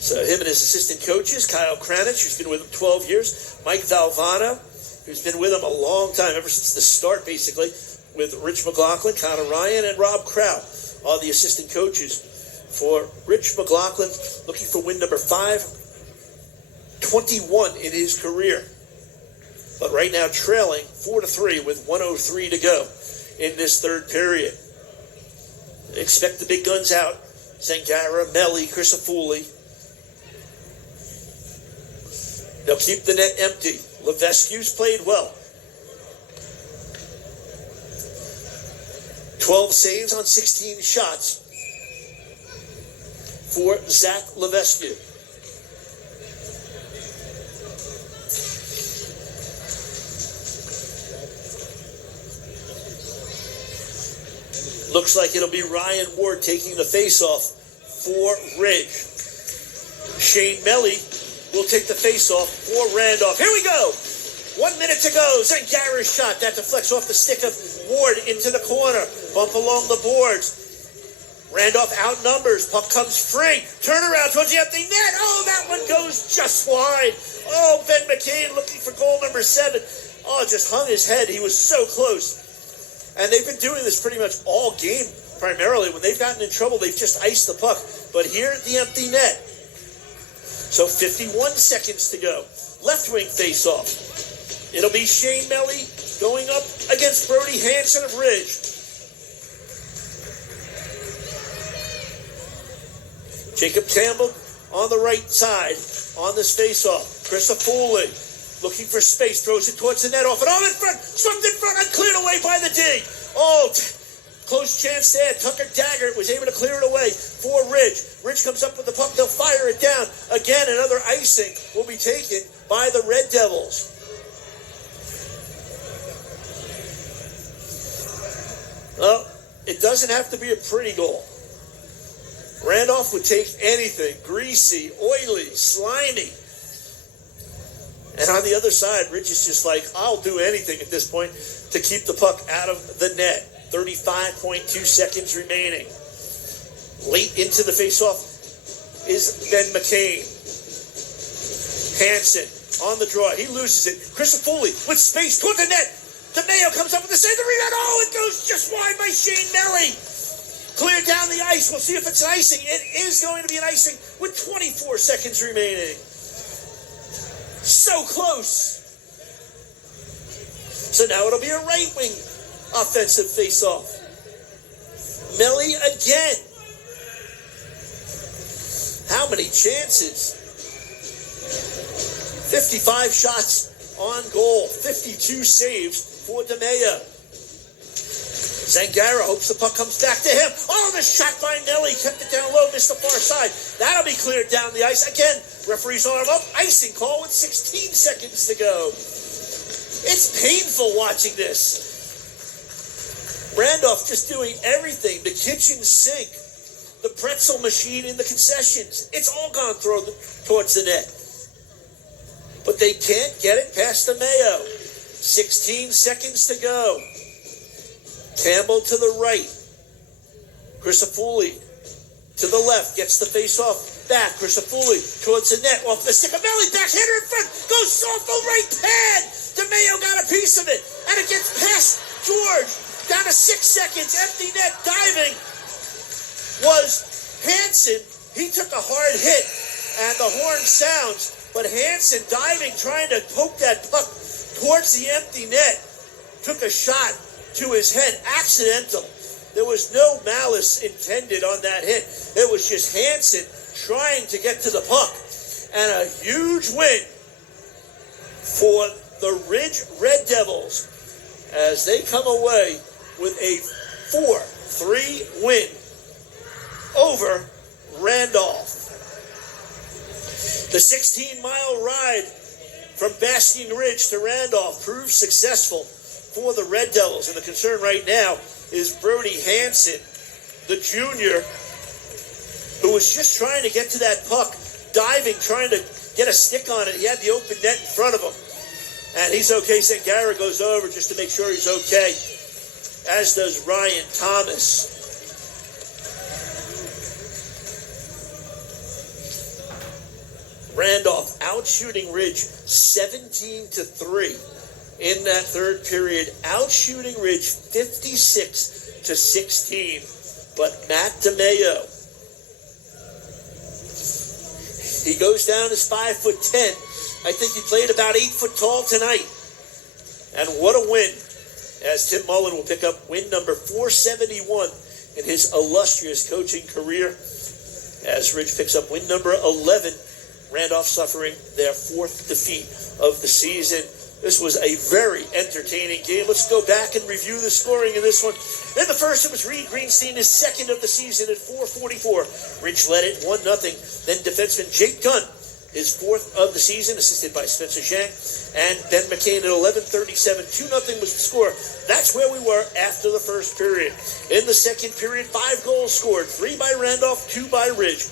So him and his assistant coaches, Kyle Kranich, who's been with him 12 years, Mike Valvano, who's been with him a long time, ever since the start, basically, with Rich McLaughlin, Connor Ryan, and Rob Kraut, are the assistant coaches for Rich McLaughlin, looking for win number 521 in his career. But right now trailing 4-3 with 1:03 to go in this third period. Expect the big guns out. Sangara, Melly, Crisafulli. They'll keep the net empty. Levesque's played well. 12 saves on 16 shots for Zach Levesque. Looks like it'll be Ryan Ward taking the faceoff for Ridge. Shane Melly will take the faceoff for Randolph. Here we go. 1 minute to go. Zangara's shot. That deflects off the stick of Ward into the corner. Bump along the boards. Randolph outnumbers. Puck comes free. Turnaround towards the empty net. Oh, that one goes just wide. Oh, Ben McCain looking for goal number 7. Oh, just hung his head. He was so close. And they've been doing this pretty much all game, primarily. When they've gotten in trouble, they've just iced the puck. But here at the empty net. So 51 seconds to go. Left wing face-off. It'll be Shane Melly going up against Brody Hansen of Ridge. Jacob Campbell on the right side on this face-off. Crisafulli looking for space, throws it towards the net, off and on in front, swept in front and cleared away by the D. Oh, close chance there. Tucker Dagger was able to clear it away for Ridge. Ridge comes up with the puck. They'll fire it down. Again, another icing will be taken by the Red Devils. Oh, It doesn't have to be a pretty goal. Randolph would take anything, greasy, oily, slimy. And on the other side, Rich is just like, I'll do anything at this point to keep the puck out of the net. 35.2 seconds remaining. Late into the faceoff is Ben McCain. Hansen on the draw. He loses it. Chris Foley with space toward the net. DeMayo comes up with the save. The rebound. Oh, it goes just wide by Shane Melly. Cleared down the ice. We'll see if it's an icing. It is going to be an icing with 24 seconds remaining. So close. So now it'll be a right wing offensive face-off. Melly again. How many chances? 55 shots on goal. 52 saves for DeMayo. Zangara hopes the puck comes back to him. Oh, the shot by Nelly. Kept it down low, missed the far side. That'll be cleared down the ice. Again, referee's arm up. Icing call with 16 seconds to go. It's painful watching this. Randolph just doing everything. The kitchen sink. The pretzel machine in the concessions. It's all gone towards the net. But they can't get it past DeMayo. 16 seconds to go. Campbell to the right. Crisafulli to the left. Gets the face-off back. Crisafulli towards the net. Off the stick of Melly. Backhander in front. Goes off the right pad. DeMayo got a piece of it. And it gets past George. Down to 6 seconds. Empty net. Diving was Hansen. He took a hard hit. And the horn sounds. But Hansen diving, trying to poke that puck towards the empty net. Took a shot to his head. Accidental. There was no malice intended on that hit. It was just Hansen trying to get to the puck. And a huge win for the Ridge Red Devils as they come away with a 4-3 win over Randolph. The 16-mile ride from Basking Ridge to Randolph proved successful for the Red Devils. And the concern right now is Brody Hansen, the junior, who was just trying to get to that puck, diving, trying to get a stick on it. He had the open net in front of him. And he's okay. Zangara goes over just to make sure he's okay, as does Ryan Thomas. Randolph outshooting Ridge 17-3 in that third period. Outshooting Ridge 56-16. But Matt DeMayo, he goes down as 5'10". I think he played about 8 foot tall tonight. And what a win, as Tim Mullen will pick up win number 471 in his illustrious coaching career, as Ridge picks up win number 11. Randolph suffering their fourth defeat of the season. This was a very entertaining game. Let's go back and review the scoring in this one. In the first, it was Reed Greenstein, his second of the season at 4:44. Ridge led it 1-0. Then defenseman Jake Gunn, his fourth of the season, assisted by Spencer Zhang, and Ben McCain at 11:37. 2-0 was the score. That's where we were after the first period. In the second period, 5 goals scored, 3 by Randolph, 2 by Ridge.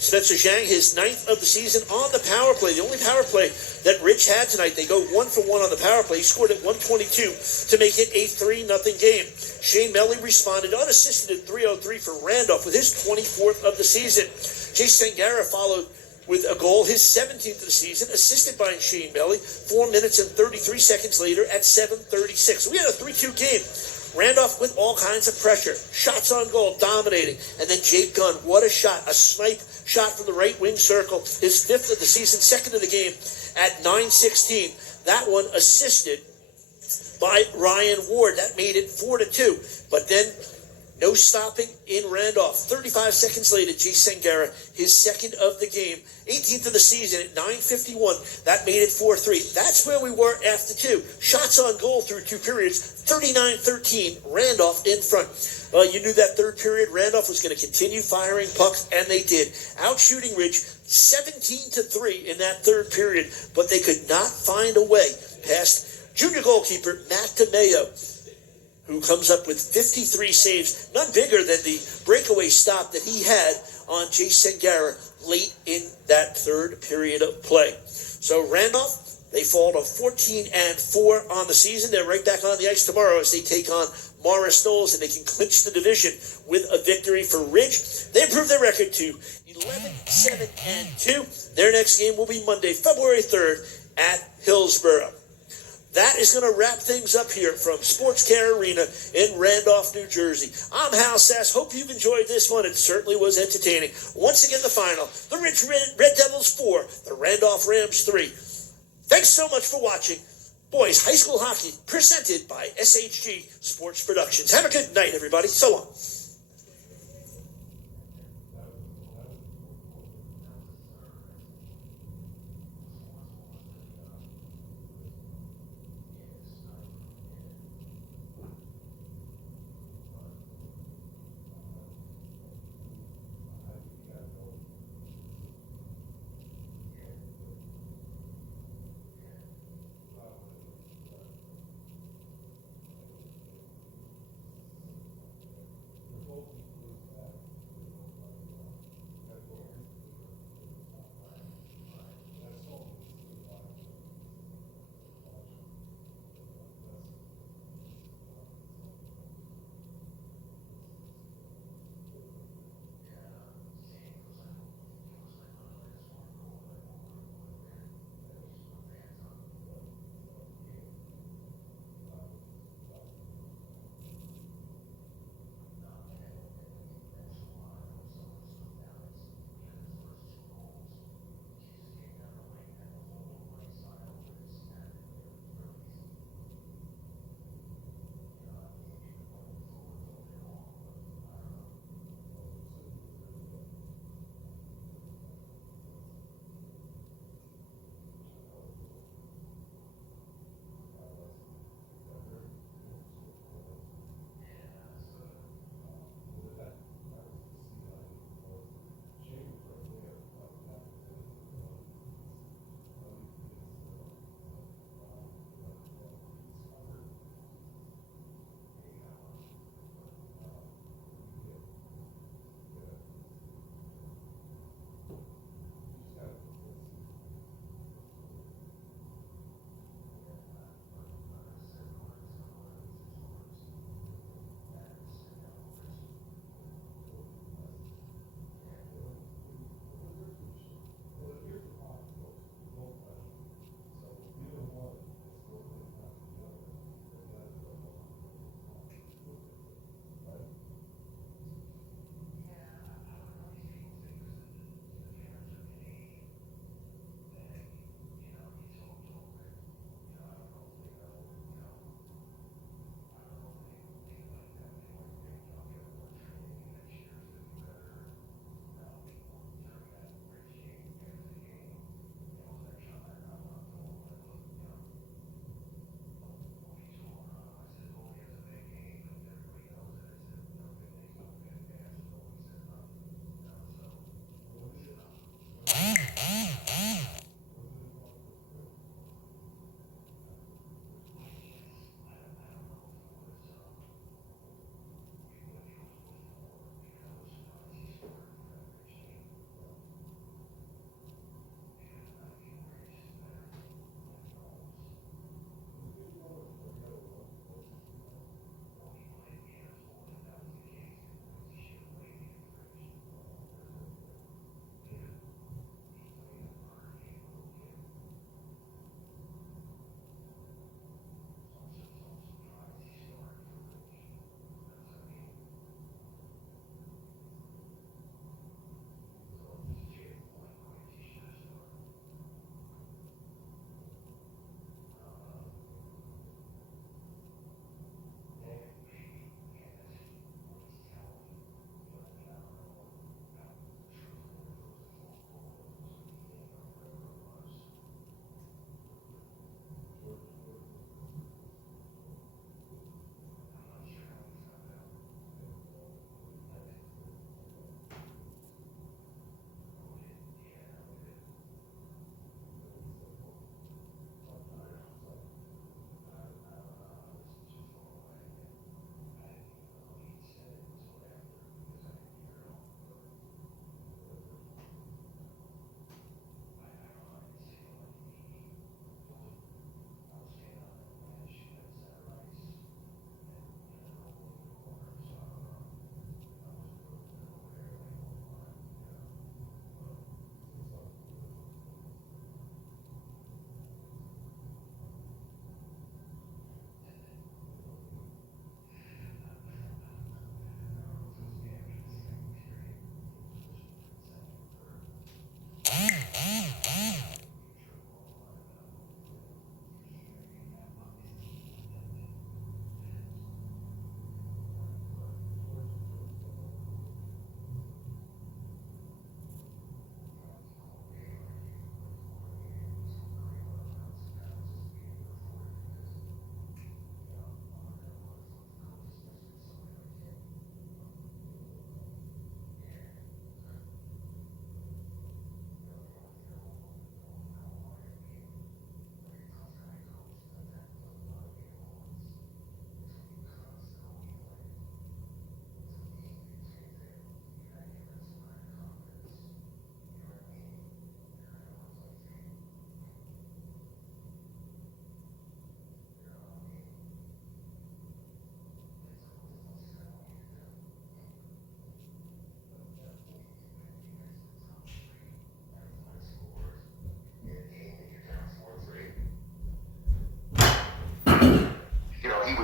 Spencer Zhang, his 9th of the season on the power play. The only power play that Ridge had tonight. They go 1-for-1 on the power play. He scored at 1:22 to make it a 3-0 game. Shane Melly responded unassisted at 3:03 for Randolph with his 24th of the season. Jay Zangara followed with a goal, his 17th of the season, assisted by Shane Melly, 4 minutes and 33 seconds later at 7:36. So we had a 3-2 game. Randolph with all kinds of pressure. Shots on goal, dominating. And then Jake Gunn, what a shot. A snipe shot from the right wing circle. His 5th of the season, 2nd of the game at 9:16. That one assisted by Ryan Ward. That made it 4-2. But then no stopping in Randolph. 35 seconds later, Jay Zangara, his 2nd of the game, 18th of the season at 9:51. That made it 4-3. That's where we were after 2. Shots on goal through 2 periods, 39-13, Randolph in front. You knew that third period, Randolph was going to continue firing pucks, and they did. Outshooting Ridge 17-3 in that third period, but they could not find a way past junior goalkeeper Matt DeMayo, who comes up with 53 saves, none bigger than the breakaway stop that he had on Jason Garrett late in that third period of play. So Randolph, they fall to 14-4 on the season. They're right back on the ice tomorrow as they take on Morris Knowles, and they can clinch the division with a victory for Ridge. They improve their record to 11-7-2. Their next game will be Monday, February 3rd at Hillsborough. That is going to wrap things up here from Sports Care Arena in Randolph, New Jersey. I'm Hal Sass. Hope you've enjoyed this one. It certainly was entertaining. Once again, the final, the Ridge Red Devils 4, the Randolph Rams 3. Thanks so much for watching Boys High School Hockey, presented by SHG Sports Productions. Have a good night, everybody. So long.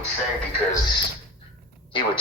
thing because